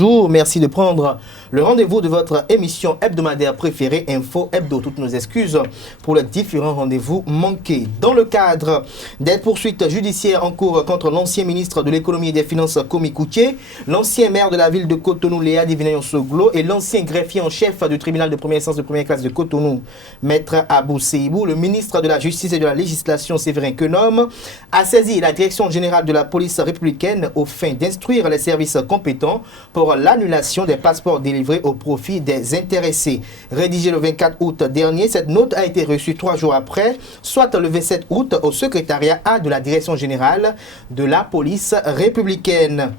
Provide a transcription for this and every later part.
bonjour. Merci de prendre le rendez-vous de votre émission hebdomadaire préférée, Info Hebdo. Toutes nos excuses pour les différents rendez-vous manqués. Dans le cadre des poursuites judiciaires en cours contre l'ancien ministre de l'économie et des finances, Komi Koutié, l'ancien maire de la ville de Cotonou, Léa Divinayon-Soglo, et l'ancien greffier en chef du tribunal de première instance de première classe de Cotonou, Maître Abou Seibou, le ministre de la Justice et de la Législation, Séverin Quenom, a saisi la direction générale de la police républicaine aux fins d'instruire les services compétents pour l'annulation des passeports délivrés au profit des intéressés. Rédigée le 24 août dernier, cette note a été reçue 3 jours après, soit le 27 août, au secrétariat A de la direction générale de la police républicaine.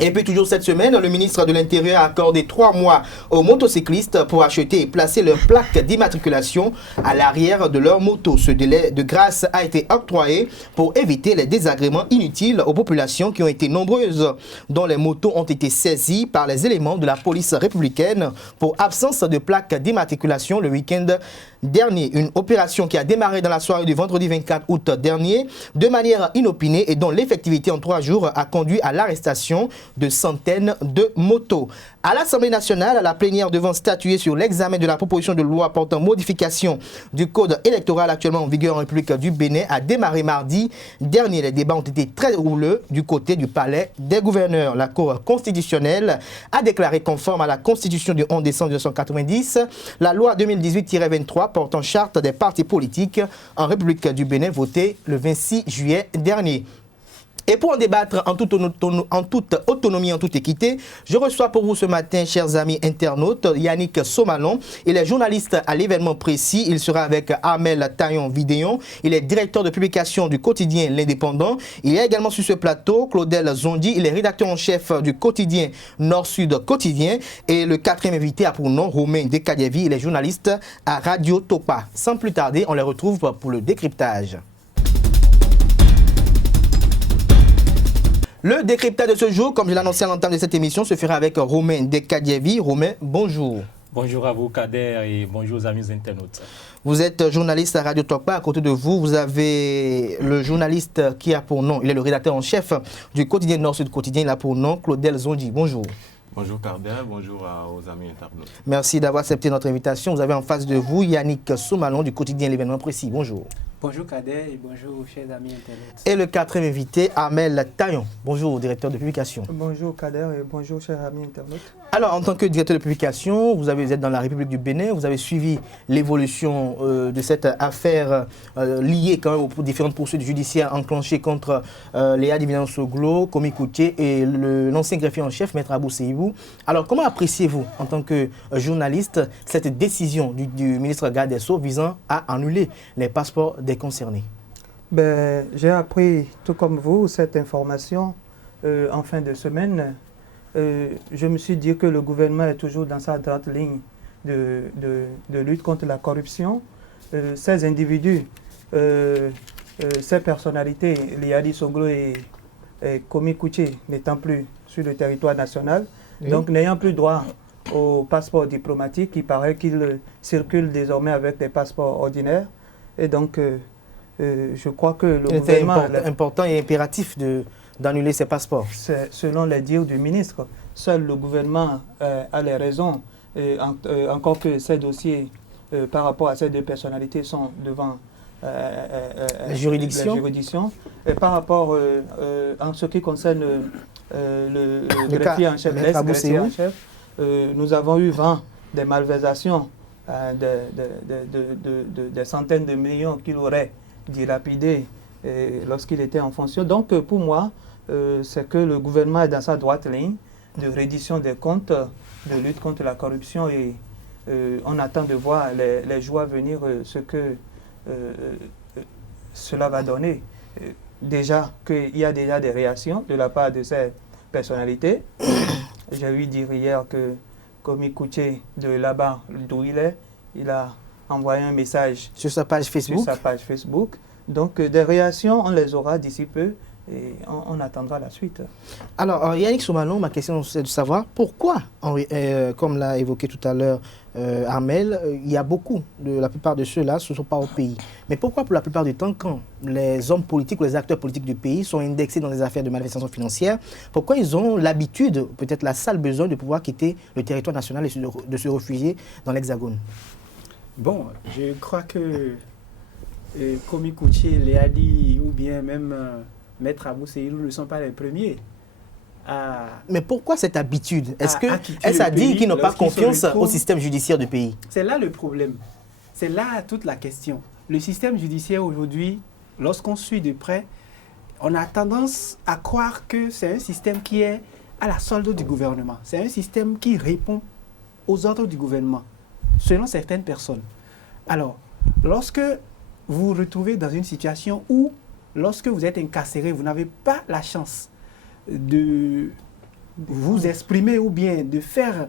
Et puis toujours cette semaine, le ministre de l'Intérieur a accordé 3 mois aux motocyclistes pour acheter et placer leurs plaques d'immatriculation à l'arrière de leur moto. Ce délai de grâce a été octroyé pour éviter les désagréments inutiles aux populations qui ont été nombreuses, dont les motos ont été saisies par les éléments de la police républicaine pour absence de plaques d'immatriculation le week-end dernier. Une opération qui a démarré dans la soirée du vendredi 24 août dernier de manière inopinée et dont l'effectivité en 3 jours a conduit à l'arrestation de centaines de motos. À l'Assemblée nationale, la plénière devant statuer sur l'examen de la proposition de loi portant modification du code électoral actuellement en vigueur en République du Bénin a démarré mardi dernier. Les débats ont été très houleux du côté du palais des gouverneurs. La Cour constitutionnelle a déclaré conforme à la Constitution du 11 décembre 1990 la loi 2018-23 portant charte des partis politiques en République du Bénin votée le 26 juillet dernier. Et pour en débattre en toute autonomie, en toute équité, je reçois pour vous ce matin, chers amis internautes, Yannick Somalon. Il est journaliste à l'événement précis. Il sera avec Amel Taillon-Vidéon. Il est directeur de publication du quotidien L'Indépendant. Il y a également sur ce plateau Claudel Zondi. Il est rédacteur en chef du quotidien Nord-Sud Quotidien. Et le 4e invité a pour nom Romain Dekadievi. Il est journaliste à Radio Topa. Sans plus tarder, on les retrouve pour le décryptage. Le décryptage de ce jour, comme je l'annonçais à l'entame de cette émission, se fera avec Romain Dekadievi. Romain, bonjour. Bonjour à vous, Kader, et bonjour aux amis internautes. Vous êtes journaliste à Radio Topa. À côté de vous, vous avez le journaliste qui a pour nom, il est le rédacteur en chef du quotidien Nord-Sud Quotidien, il a pour nom Claudel Zondi. Bonjour. Bonjour Kader, bonjour aux amis internautes. Merci d'avoir accepté notre invitation. Vous avez en face de vous Yannick Somalon du quotidien L'événement précis. Bonjour. Bonjour Kader et bonjour chers amis internautes. Et le 4e invité, Amel Taillon. Bonjour, directeur de publication. Bonjour Kader et bonjour chers amis internautes. Alors, en tant que directeur de publication, vous êtes dans la République du Bénin, vous avez suivi l'évolution de cette affaire liée quand même aux différentes poursuites judiciaires enclenchées contre Léa Divinayon-Soglo, Komi Koutié et l'ancien greffier en chef, Maître Abou Seibou. Alors, comment appréciez-vous, en tant que journaliste, cette décision du ministre garde des Sceaux visant à annuler les passeports des concernés? J'ai appris, tout comme vous, cette information en fin de semaine. Je me suis dit que le gouvernement est toujours dans sa droite ligne de lutte contre la corruption. Ces individus, ces personnalités, Léa Soglo et Komi Koutié, n'étant plus sur le territoire national, oui, donc n'ayant plus droit au passeport diplomatique, il paraît qu'ils circulent désormais avec des passeports ordinaires. Et donc, je crois que le gouvernement... C'est important et impératif d'annuler ces passeports. Selon les dires du ministre, seul le gouvernement a les raisons, encore que ces dossiers par rapport à ces deux personnalités sont devant la juridiction. Et par rapport, en ce qui concerne le greffier en chef, nous avons eu vent des malversations, des centaines de millions qu'il aurait dilapidés lorsqu'il était en fonction. Donc pour moi, c'est que le gouvernement est dans sa droite ligne de reddition des comptes, de lutte contre la corruption et on attend de voir les jours à venir ce que cela va donner. Déjà qu'il y a déjà des réactions de la part de ces personnalités. J'ai eu dire hier que Komi Koutié de là-bas, d'où il a envoyé un message sur sa page Facebook. Donc des réactions, on les aura d'ici peu. et on attendra la suite. Alors, Yannick Soumalon, ma question c'est de savoir pourquoi, comme l'a évoqué tout à l'heure Armel, il y a beaucoup, la plupart de ceux-là, ce ne sont pas au pays. Mais pourquoi, pour la plupart du temps, quand les hommes politiques ou les acteurs politiques du pays sont indexés dans des affaires de malversation financière, pourquoi ils ont l'habitude, peut-être la sale besoin de pouvoir quitter le territoire national et de se réfugier dans l'Hexagone? Bon, je crois que Komi Koutié, Léadi ou bien même Maître Abou Seydou ne sont pas les premiers à... Mais pourquoi cette habitude? Est-ce à dire qu'ils n'ont pas confiance au système judiciaire du pays? C'est là le problème. C'est là toute la question. Le système judiciaire aujourd'hui, lorsqu'on suit de près, on a tendance à croire que c'est un système qui est à la solde du gouvernement. C'est un système qui répond aux ordres du gouvernement, selon certaines personnes. Alors, lorsque vous vous retrouvez dans une situation où, lorsque vous êtes incarcéré, vous n'avez pas la chance de vous exprimer ou bien de faire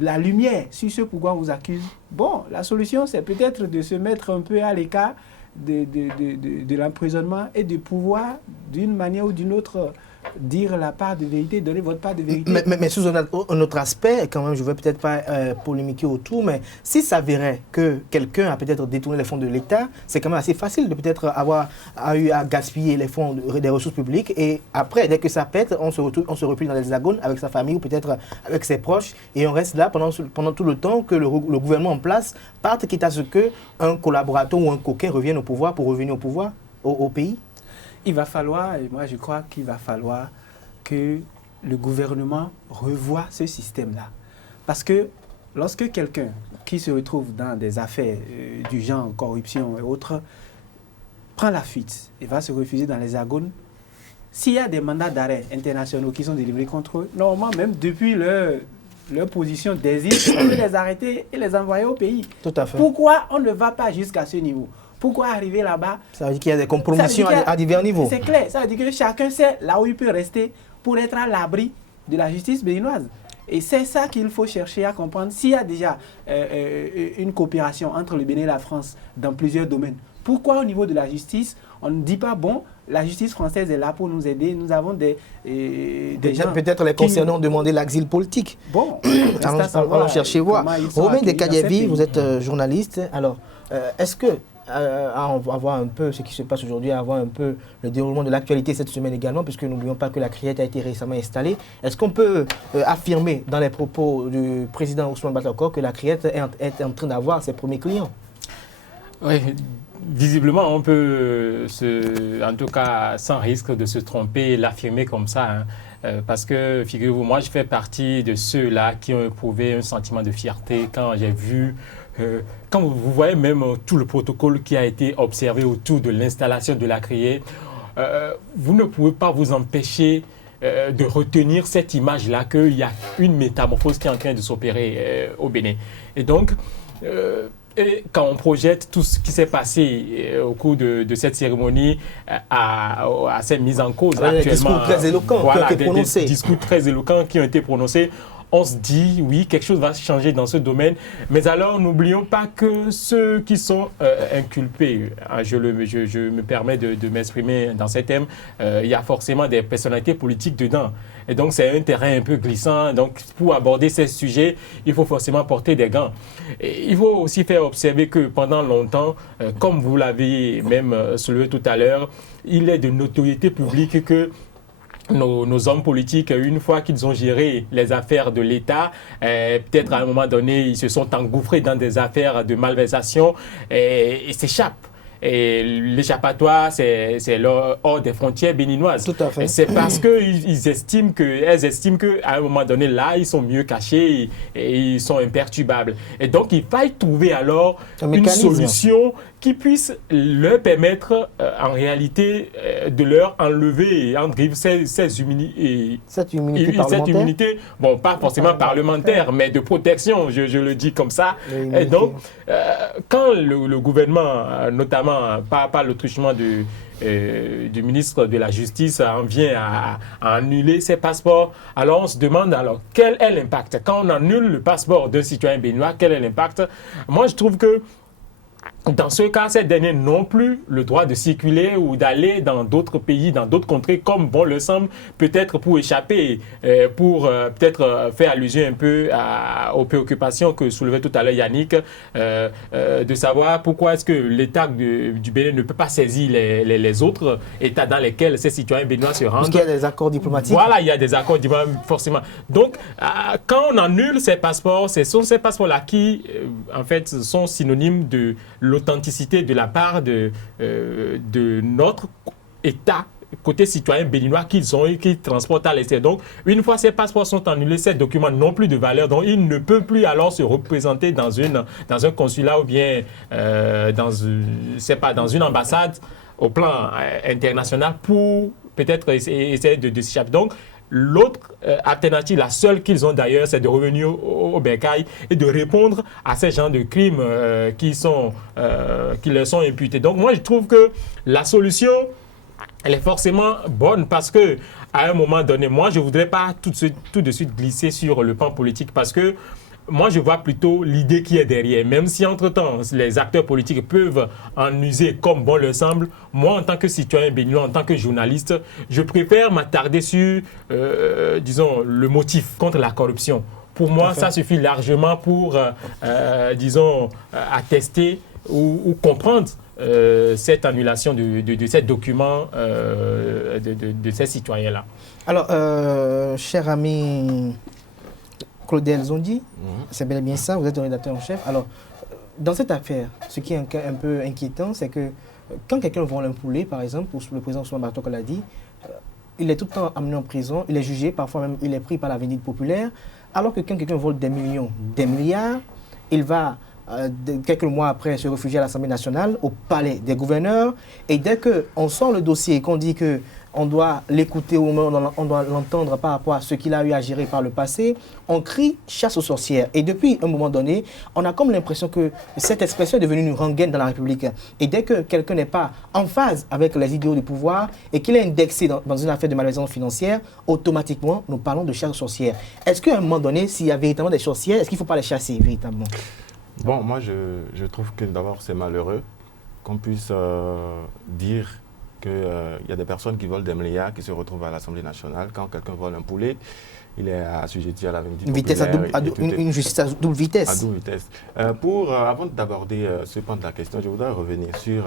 la lumière sur ce pourquoi on vous accuse, bon, la solution, c'est peut-être de se mettre un peu à l'écart de l'emprisonnement et de pouvoir, d'une manière ou d'une autre, dire la part de vérité, donner votre part de vérité. Mais sous un autre aspect, quand même, je ne veux peut-être pas polémiquer autour, mais si ça s'avérait que quelqu'un a peut-être détourné les fonds de l'État, c'est quand même assez facile de peut-être avoir eu à gaspiller les fonds des ressources publiques et après, dès que ça pète, on se replie dans l'Hexagone avec sa famille ou peut-être avec ses proches et on reste là pendant tout le temps que le gouvernement en place parte, quitte à ce qu'un collaborateur ou un coquin revienne au pouvoir pour revenir au pouvoir, au pays. Il va falloir, et moi je crois qu'il va falloir que le gouvernement revoie ce système-là. Parce que lorsque quelqu'un qui se retrouve dans des affaires du genre corruption et autres prend la fuite et va se refuser dans l'Hexagone, s'il y a des mandats d'arrêt internationaux qui sont délivrés contre eux, normalement même depuis leur position d'exil, on peut les arrêter et les envoyer au pays. Tout à fait. Pourquoi on ne va pas jusqu'à ce niveau? Pourquoi arriver là-bas? Ça veut dire qu'il y a des compromissions à divers niveaux. C'est clair, ça veut dire que chacun sait là où il peut rester pour être à l'abri de la justice béninoise. Et c'est ça qu'il faut chercher à comprendre. S'il y a déjà une coopération entre le Bénin et la France dans plusieurs domaines, pourquoi au niveau de la justice, on ne dit pas, bon, la justice française est là pour nous aider, nous avons des gens... Peut-être les concernants ont demandé l'exil politique. Bon, allons chercher voir. Romain Dekadiavi, vous êtes journaliste. Alors, est-ce que... on va voir un peu ce qui se passe aujourd'hui, à voir un peu le déroulement de l'actualité cette semaine également, puisque n'oublions pas que la CRIET a été récemment installée. Est-ce qu'on peut affirmer dans les propos du président Ousmane Batakor que la CRIET est en train d'avoir ses premiers clients? Oui, visiblement, on peut, en tout cas, sans risque de se tromper, l'affirmer comme ça. Parce que, figurez-vous, moi, je fais partie de ceux-là qui ont éprouvé un sentiment de fierté quand j'ai vu... quand vous voyez même tout le protocole qui a été observé autour de l'installation de la CRIET, vous ne pouvez pas vous empêcher de retenir cette image-là qu'il y a une métamorphose qui est en train de s'opérer au Bénin. Et donc, et quand on projette tout ce qui s'est passé au cours de cette cérémonie à cette mise en cause actuellement, des discours très éloquents qui ont été prononcés. Des discours très éloquents qui ont été prononcés. On se dit, oui, quelque chose va changer dans ce domaine. Mais alors, n'oublions pas que ceux qui sont inculpés, je me permets de m'exprimer dans ces thèmes, il y a forcément des personnalités politiques dedans. Et donc, c'est un terrain un peu glissant. Donc, pour aborder ces sujets, il faut forcément porter des gants. Et il faut aussi faire observer que pendant longtemps, comme vous l'avez même soulevé tout à l'heure, il est de notoriété publique que nos hommes politiques, une fois qu'ils ont géré les affaires de l'État, peut-être à un moment donné, ils se sont engouffrés dans des affaires de malversation et s'échappent. Et l'échappatoire, c'est hors des frontières béninoises. Tout à fait. C'est parce qu'elles estiment qu'à un moment donné, là, ils sont mieux cachés et ils sont imperturbables. Et donc, il faut trouver alors une solution qui puisse leur permettre, en réalité, de leur enlever cette immunité, bon, pas forcément parlementaire, mais de protection, je le dis comme ça. Et donc, quand le gouvernement, notamment par le truchement du ministre de la Justice en vient à annuler ces passeports, alors on se demande alors quel est l'impact. Quand on annule le passeport d'un citoyen béninois, quel est l'impact? Moi, je trouve que dans ce cas, ces derniers n'ont plus le droit de circuler ou d'aller dans d'autres pays, dans d'autres contrées, comme bon le semble, peut-être pour échapper, pour peut-être faire allusion un peu aux préoccupations que soulevait tout à l'heure Yannick, de savoir pourquoi est-ce que l'État du Bénin ne peut pas saisir les autres États dans lesquels ces citoyens béninois se rendent. Parce qu'il y a des accords diplomatiques. Voilà, il y a des accords diplomatiques, forcément. Donc, quand on annule ces passeports, ce sont ces passeports-là qui, en fait, sont synonymes de l'authenticité de la part de notre État côté citoyen béninois qu'ils transportent à l'extérieur. Donc, une fois ces passeports sont annulés, ces documents n'ont plus de valeur, donc ils ne peuvent plus alors se représenter dans un consulat ou bien dans une ambassade au plan international pour peut-être essayer de s'échapper. Donc, l'autre alternative, la seule qu'ils ont d'ailleurs, c'est de revenir au bercail et de répondre à ces genres de crimes qui leur sont imputés. Donc moi, je trouve que la solution, elle est forcément bonne parce que à un moment donné, moi, je ne voudrais pas tout de suite glisser sur le plan politique parce que moi, je vois plutôt l'idée qui est derrière. Même si, entre-temps, les acteurs politiques peuvent en user comme bon leur semble, moi, en tant que citoyen béninois, en tant que journaliste, je préfère m'attarder sur, disons, le motif contre la corruption. Pour moi, ça suffit largement pour, disons, attester ou comprendre cette annulation de ces documents de ces citoyens-là. Alors, cher ami Claudel Zondi, c'est bel et bien ça, vous êtes le rédacteur en chef. Alors, dans cette affaire, ce qui est un peu inquiétant, c'est que quand quelqu'un vole un poulet, par exemple, pour le président Ousmane Batok l'a dit, il est tout le temps amené en prison, il est jugé, parfois même il est pris par la vindicte populaire, alors que quand quelqu'un vole des millions, des milliards, il va quelques mois après se réfugier à l'Assemblée nationale, au palais des gouverneurs, et dès qu'on sort le dossier et qu'on dit que on doit l'écouter ou on doit l'entendre par rapport à ce qu'il a eu à gérer par le passé, on crie chasse aux sorcières. Et depuis un moment donné, on a comme l'impression que cette expression est devenue une rengaine dans la République. Et dès que quelqu'un n'est pas en phase avec les idéaux du pouvoir et qu'il est indexé dans une affaire de malveillance financière, automatiquement, nous parlons de chasse aux sorcières. Est-ce qu'à un moment donné, s'il y a véritablement des sorcières, est-ce qu'il ne faut pas les chasser véritablement? Bon, moi, je trouve que d'abord, c'est malheureux qu'on puisse dire qu'il y a des personnes qui volent des milliards qui se retrouvent à l'Assemblée nationale. Quand quelqu'un vole un poulet, il est assujetti à la vindicte populaire. Une justice à double vitesse. À double vitesse. Avant d'aborder ce point de la question, je voudrais revenir sur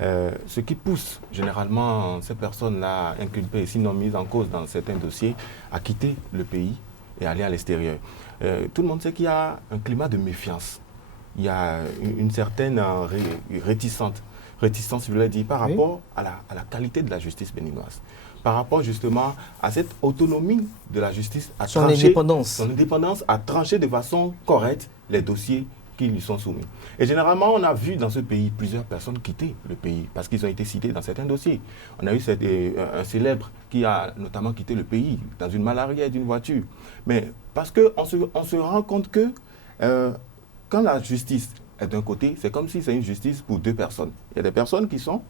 ce qui pousse généralement ces personnes-là inculpées et sinon mises en cause dans certains dossiers à quitter le pays et aller à l'extérieur. Tout le monde sait qu'il y a un climat de méfiance. Il y a une certaine réticence, je voulais dire, par rapport à la qualité de la justice béninoise, par rapport justement à cette autonomie de la justice, à son indépendance à trancher de façon correcte les dossiers qui lui sont soumis. Et généralement, on a vu dans ce pays plusieurs personnes quitter le pays parce qu'ils ont été cités dans certains dossiers. On a eu un célèbre qui a notamment quitté le pays dans une malaria d'une voiture. Mais parce qu'on se rend compte que quand la justice est d'un côté, c'est comme si c'est une justice pour deux personnes. Il y a des personnes qui sont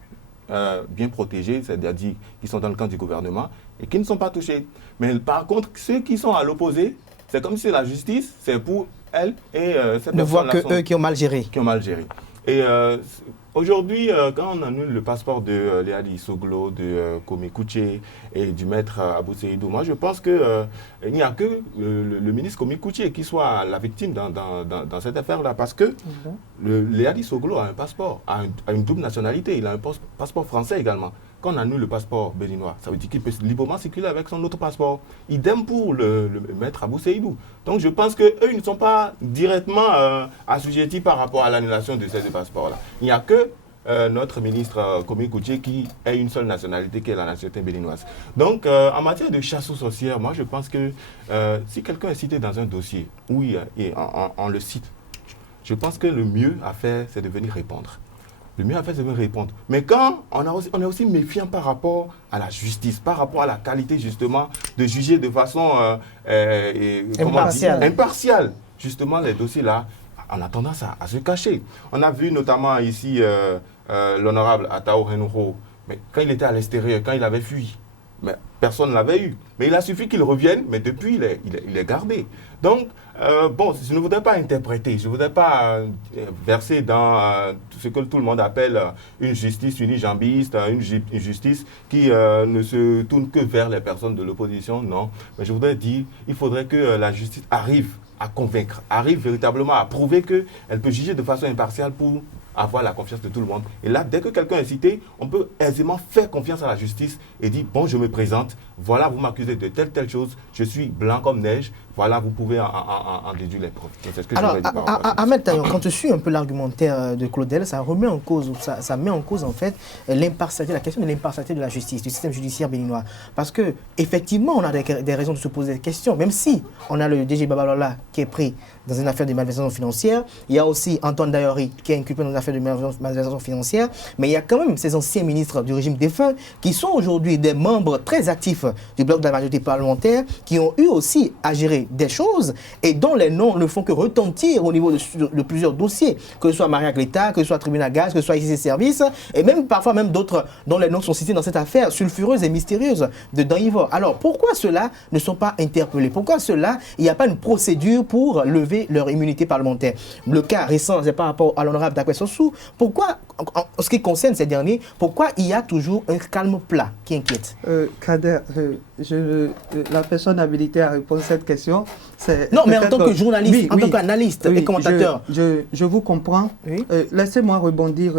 bien protégées, c'est-à-dire qui sont dans le camp du gouvernement et qui ne sont pas touchées. Mais par contre, ceux qui sont à l'opposé, c'est comme si la justice, c'est pour elles et ces personnes-là ne voient que eux qui ont mal géré. Et aujourd'hui, quand on annule le passeport de Léadi Soglo, de Komi Kouché et du maître Abou Seydou, moi je pense qu'il n'y a que le ministre Komi Kouché qui soit la victime dans cette affaire-là, parce que Léadi Soglo a un passeport, a une double nationalité, il a un passeport français également. Quand on annule le passeport béninois, ça veut dire qu'il peut librement circuler avec son autre passeport. Idem pour le maître Abou Seydou. Donc je pense qu'eux, ils ne sont pas directement assujettis par rapport à l'annulation de ces deux passeports-là. Il n'y a que notre ministre Komi Kouché qui a une seule nationalité, qui est la nationalité béninoise. Donc en matière de chasse aux sorcières, moi je pense que si quelqu'un est cité dans un dossier où on le cite, je pense que le mieux à faire, c'est de venir répondre. Le mieux à faire, c'est de répondre. Mais quand on est aussi méfiant par rapport à la justice, par rapport à la qualité justement de juger de façon impartiale, justement les dossiers-là, on a tendance à se cacher. On a vu notamment ici l'honorable Atao Renouho, mais quand il était à l'extérieur, quand il avait fui, mais personne ne l'avait eu. Mais il a suffi qu'il revienne, mais depuis, il est gardé. Donc, bon, je ne voudrais pas interpréter, je ne voudrais pas verser dans ce que tout le monde appelle une justice unijambiste, une justice qui ne se tourne que vers les personnes de l'opposition, non. Mais je voudrais dire, il faudrait que la justice arrive à convaincre, arrive véritablement à prouver qu'elle peut juger de façon impartiale pour avoir la confiance de tout le monde. Et là, dès que quelqu'un est cité, on peut aisément faire confiance à la justice et dire, bon, je me présente, voilà, vous m'accusez de telle chose, je suis blanc comme neige, voilà, vous pouvez en déduire les preuves. C'est ce que Alors, je voudrais dire. Ahmed Taillon, quand tu suis un peu l'argumentaire de Claudel, ça remet en cause, ça met en cause en fait l'impartialité, la question de l'impartialité de la justice, du système judiciaire béninois. Parce que effectivement, on a des raisons de se poser des questions, même si on a le DG Babalola qui est pris dans une affaire de malversation financière, il y a aussi Antoine Dayori qui est inculpé dans une affaire de malversation financière, mais il y a quand même ces anciens ministres du régime défunt qui sont aujourd'hui des membres très actifs du bloc de la majorité parlementaire, qui ont eu aussi à gérer des choses et dont les noms ne font que retentir au niveau de plusieurs dossiers, que ce soit Maria Gleta, que ce soit Tribunal Gaz, que ce soit ICC Services, et même parfois même d'autres dont les noms sont cités dans cette affaire sulfureuse et mystérieuse de Dan Ivor. Alors pourquoi ceux-là ne sont pas interpellés? Pourquoi ceux-là, il n'y a pas une procédure pour lever leur immunité parlementaire? Le cas récent, c'est par rapport à l'honorable Dakwe Sossou. Pourquoi, en ce qui concerne ces derniers, pourquoi il y a toujours un calme plat qui inquiète? Kader, la personne habilitée à répondre à cette question, c'est... Non, mais en tant que journaliste, en tant qu'analyste et commentateur. Je vous comprends. Oui. Laissez-moi rebondir.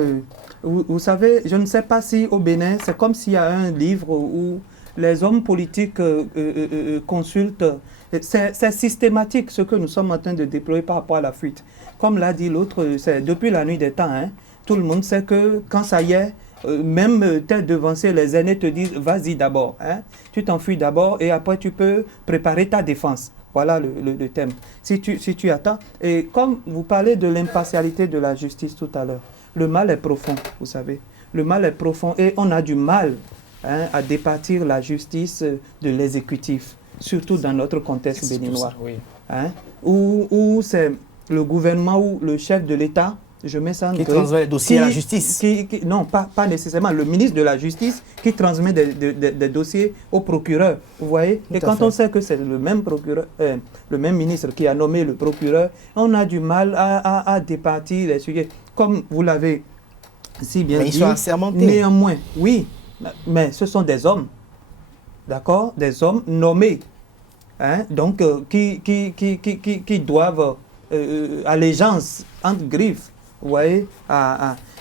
Vous savez, je ne sais pas si au Bénin, c'est comme s'il y a un livre où les hommes politiques consultent. C'est systématique ce que nous sommes en train de déployer par rapport à la fuite. Comme l'a dit l'autre, c'est depuis la nuit des temps. Hein, tout le monde sait que quand ça y est, même t'es devancé, les aînés te disent vas-y d'abord. Hein, tu t'enfuis d'abord et après tu peux préparer ta défense. Voilà le thème. Si tu attends, et comme vous parlez de l'impartialité de la justice tout à l'heure, le mal est profond, vous savez. Le mal est profond et on a du mal à départir la justice de l'exécutif, surtout dans notre contexte béninois. Oui. Où c'est le gouvernement ou le chef de l'État, je mets ça en qui transmet les dossiers à la justice. Non, pas nécessairement. Le ministre de la Justice qui transmet des dossiers au procureur. Vous voyez? Et quand on sait que c'est le même procureur, le même ministre qui a nommé le procureur, on a du mal à départir les sujets. Comme vous l'avez si bien dit. Ils sont assermentés. Néanmoins, oui, mais ce sont des hommes. D'accord? Des hommes nommés. Donc, qui doivent allégeance entre griffes. Vous voyez?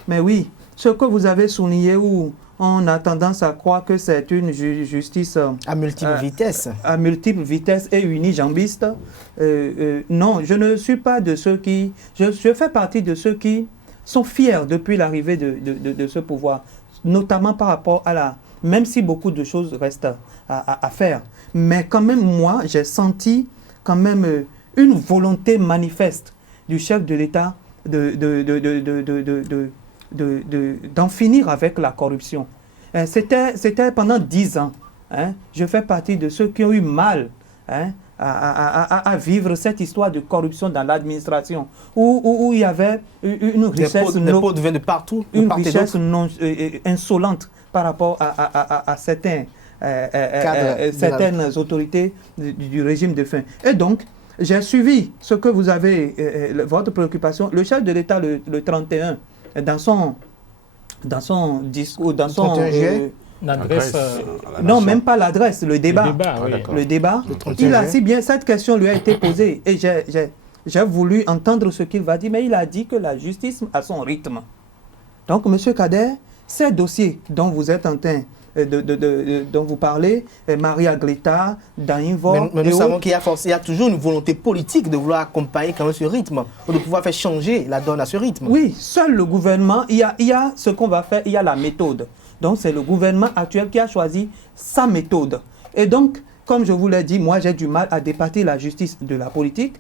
Mais oui, ce que vous avez souligné où on a tendance à croire que c'est une justice à multiples vitesses. À multiples vitesses et unijambiste. Non, je ne suis pas de ceux qui... Je fais partie de ceux qui sont fiers depuis l'arrivée de ce pouvoir, notamment par rapport à la... Même si beaucoup de choses restent à faire. Mais quand même, moi, j'ai senti quand même une volonté manifeste du chef de l'État d'en finir avec la corruption. C'était pendant 10 ans. Je fais partie de ceux qui ont eu mal à vivre cette histoire de corruption dans l'administration, où il y avait une richesse... Des pots de vin de partout, une richesse insolente par rapport à certaines autorités du régime de fin. Et donc, j'ai suivi ce que vous avez, votre préoccupation. Le chef de l'État, le 31, dans son discours, dans son... L'adresse, non, même pas l'adresse, le débat. Le débat, il a si bien, cette question lui a été posée. Et j'ai voulu entendre ce qu'il va dire, mais il a dit que la justice a son rythme. Donc, M. Kader, ces dossiers dont vous êtes en train dont vous parlez, Maria Gleta, Dan Ivor... Mais nous savons qu'il y a toujours une volonté politique de vouloir accompagner quand même ce rythme, ou de pouvoir faire changer la donne à ce rythme. Oui, seul le gouvernement, il y a ce qu'on va faire, il y a la méthode. Donc c'est le gouvernement actuel qui a choisi sa méthode. Et donc, comme je vous l'ai dit, moi j'ai du mal à départir la justice de la politique.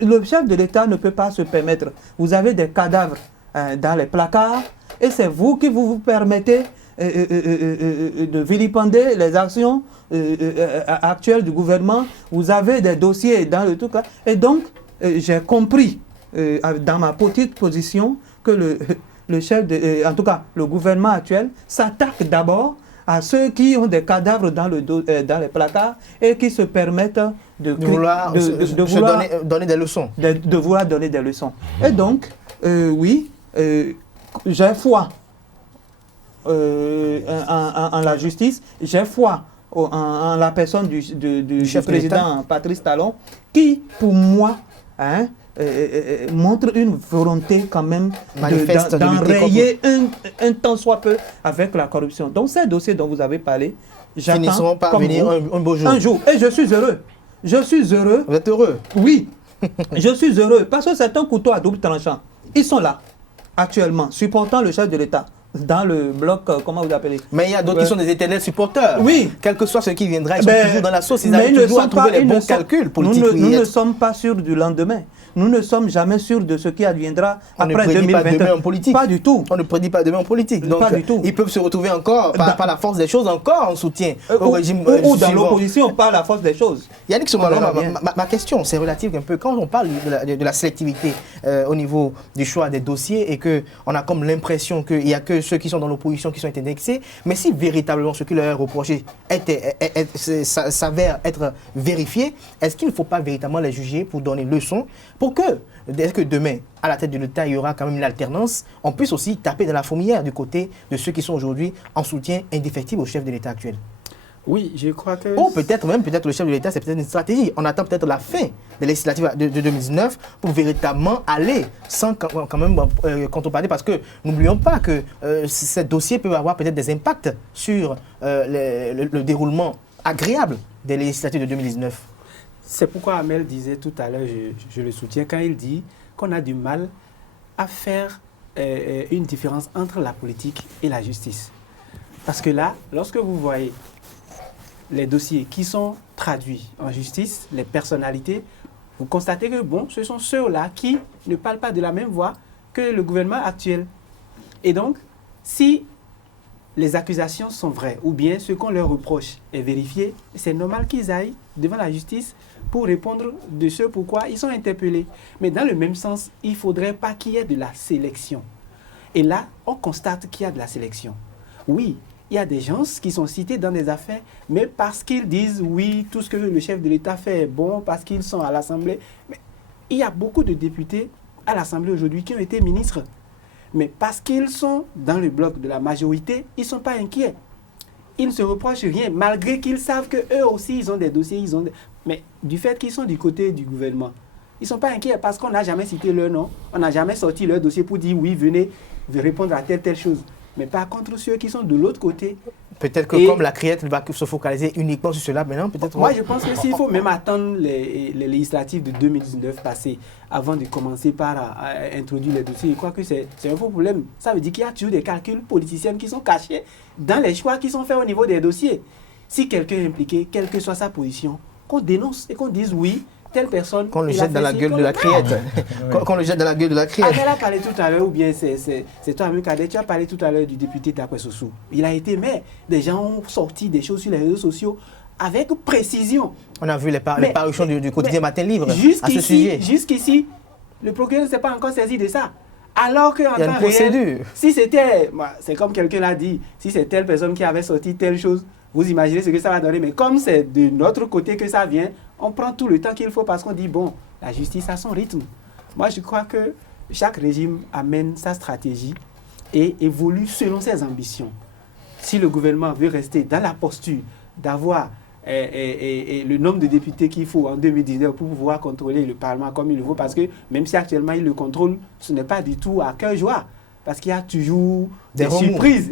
Le chef de l'État ne peut pas se permettre. Vous avez des cadavres dans les placards, et c'est vous qui vous permettez de vilipender les actions actuelles du gouvernement. Vous avez des dossiers dans le truc là. Et donc, j'ai compris, dans ma petite position, que le chef, en tout cas le gouvernement actuel, s'attaque d'abord à ceux qui ont des cadavres dans les placards et qui se permettent de vouloir donner des leçons. De vouloir donner des leçons. Et donc, oui, j'ai foi en la justice, j'ai foi en la personne du chef président Patrice Talon, qui, pour moi, montre une volonté quand même d'enrayer un tant soit peu avec la corruption. Donc, ces dossiers dont vous avez parlé, finiront par venir un beau jour. Un jour. Et je suis heureux. Je suis heureux. Vous êtes heureux? Oui. Je suis heureux parce que c'est un couteau à double tranchant. Ils sont là, actuellement, supportant le chef de l'État. Dans le bloc, comment vous appelez? Mais il y a d'autres qui sont des éternels supporters. Oui. Quel que soit ce qui viendra, ils sont toujours dans la sauce. Ils arrivent toujours à trouver les bons calculs politiques. Nous ne sommes pas sûrs du lendemain. Nous ne sommes jamais sûrs de ce qui adviendra après 2021. On ne prédit pas demain en politique. Pas du tout. On ne prédit pas demain en politique. Donc, pas du tout. Ils peuvent se retrouver encore, par la force des choses, encore en soutien au régime ou dans l'opposition, par la force des choses. Yannick Somalo, ma question, c'est relative un peu. Quand on parle de la sélectivité au niveau du choix des dossiers et qu'on a comme l'impression qu'il n'y a que ceux qui sont dans l'opposition qui sont indexés, mais si véritablement ce qui leur est reproché s'avère être vérifié, est-ce qu'il ne faut pas véritablement les juger pour donner leçon pour que, dès que demain, à la tête de l'État, il y aura quand même une alternance, on puisse aussi taper dans la fourmilière du côté de ceux qui sont aujourd'hui en soutien indéfectible au chef de l'État actuel? Oui, je crois que... Ou peut-être le chef de l'État, c'est peut-être une stratégie. On attend peut-être la fin des législatives de 2019 pour véritablement aller sans quand même contrepartie, parce que n'oublions pas que ces dossiers peuvent avoir peut-être des impacts sur le déroulement agréable des législatives de 2019. C'est pourquoi Amel disait tout à l'heure, je le soutiens, quand il dit qu'on a du mal à faire une différence entre la politique et la justice. Parce que là, lorsque vous voyez les dossiers qui sont traduits en justice, les personnalités, vous constatez que bon, ce sont ceux-là qui ne parlent pas de la même voix que le gouvernement actuel. Et donc, si les accusations sont vraies ou bien ce qu'on leur reproche est vérifié, c'est normal qu'ils aillent devant la justice pour répondre de ce pourquoi ils sont interpellés. Mais dans le même sens, il ne faudrait pas qu'il y ait de la sélection. Et là, on constate qu'il y a de la sélection. Oui, il y a des gens qui sont cités dans des affaires, mais parce qu'ils disent oui, tout ce que le chef de l'État fait est bon, parce qu'ils sont à l'Assemblée. Mais il y a beaucoup de députés à l'Assemblée aujourd'hui qui ont été ministres. Mais parce qu'ils sont dans le bloc de la majorité, ils ne sont pas inquiets. Ils ne se reprochent rien, malgré qu'ils savent qu'eux aussi, ils ont des dossiers. Mais du fait qu'ils sont du côté du gouvernement, ils ne sont pas inquiets parce qu'on n'a jamais cité leur nom, on n'a jamais sorti leur dossier pour dire oui, venez répondre à telle chose. Mais par contre, ceux qui sont de l'autre côté... Peut-être que comme la criette va se focaliser uniquement sur cela maintenant, peut-être... Moi, je pense que s'il faut même attendre les législatives de 2019 passées avant de commencer par introduire les dossiers, je crois que c'est un faux problème. Ça veut dire qu'il y a toujours des calculs politiciens qui sont cachés dans les choix qui sont faits au niveau des dossiers. Si quelqu'un est impliqué, quelle que soit sa position, qu'on dénonce et qu'on dise oui, telle personne... Qu'on le jette dans la gueule de la criette. Qu'on le jette dans la gueule de la criette. Elle a parlé tout à l'heure, ou bien c'est toi, Amine Kader, tu as parlé tout à l'heure du député Takwe Sossou. Il a été maire. Des gens ont sorti des choses sur les réseaux sociaux avec précision. On a vu les parutions du quotidien Matin Libre à ce sujet. Jusqu'ici, le procureur ne s'est pas encore saisi de ça. Alors qu'en il y a une procédure. Si c'était, c'est comme quelqu'un l'a dit, si c'est telle personne qui avait sorti telle chose, vous imaginez ce que ça va donner. Mais comme c'est de notre côté que ça vient, on prend tout le temps qu'il faut parce qu'on dit, bon, la justice a son rythme. Moi, je crois que chaque régime amène sa stratégie et évolue selon ses ambitions. Si le gouvernement veut rester dans la posture d'avoir le nombre de députés qu'il faut en 2019 pour pouvoir contrôler le Parlement comme il le faut, parce que même si actuellement il le contrôle, ce n'est pas du tout à cœur joie, parce qu'il y a toujours des surprises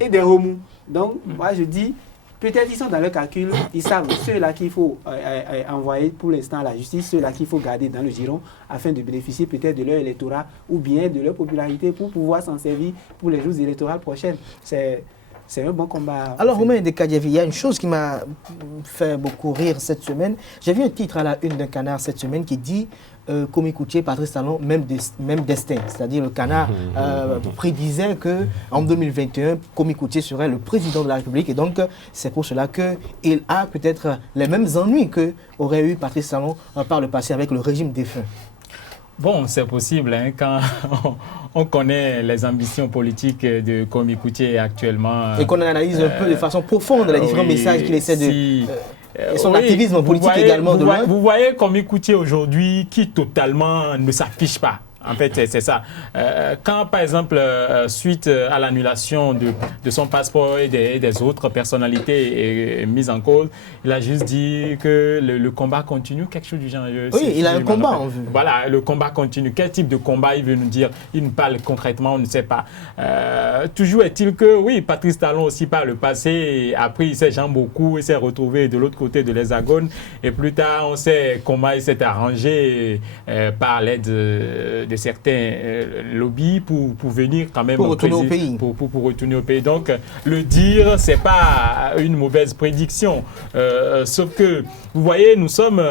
et des remous. Donc, moi, je dis... Peut-être qu'ils sont dans le calcul, ils savent ceux-là qu'il faut envoyer pour l'instant à la justice, ceux-là qu'il faut garder dans le giron afin de bénéficier peut-être de leur électorat ou bien de leur popularité pour pouvoir s'en servir pour les jours électoraux prochains. C'est un bon combat. Alors, Romain Dekadievi, il y a une chose qui m'a fait beaucoup rire cette semaine. J'ai vu un titre à la une d'un Canard cette semaine qui dit Komi Koutié, Patrice Talon, même destin. C'est-à-dire le Canard prédisait qu'en 2021, Komi Koutié serait le président de la République. Et donc, c'est pour cela qu'il a peut-être les mêmes ennuis qu'aurait eu Patrice Talon par le passé avec le régime défunt. Bon, c'est possible hein, quand on connaît les ambitions politiques de Kwame Ecouthié actuellement. Et qu'on analyse un peu de façon profonde les différents messages qu'il essaie de... et son activisme politique également. Vous voyez Kwame Ecouthié aujourd'hui qui totalement ne s'affiche pas. En fait, c'est ça. Quand, par exemple, suite à l'annulation de son passeport et des autres personnalités est mise en cause, il a juste dit que le combat continue, quelque chose du genre. Oui, il a un combat en vue. Voilà, le combat continue. Quel type de combat il veut nous dire? Il nous parle concrètement, on ne sait pas. Toujours est-il que, oui, Patrice Talon aussi par le passé a pris ses jambes au cou et s'est retrouvé de l'autre côté de l'hexagone. Et plus tard, on sait comment il s'est arrangé par l'aide de certains lobbies pour venir quand même pour retourner au pays. Pour retourner au pays. Donc, le dire, c'est pas une mauvaise prédiction. Sauf que, vous voyez, nous sommes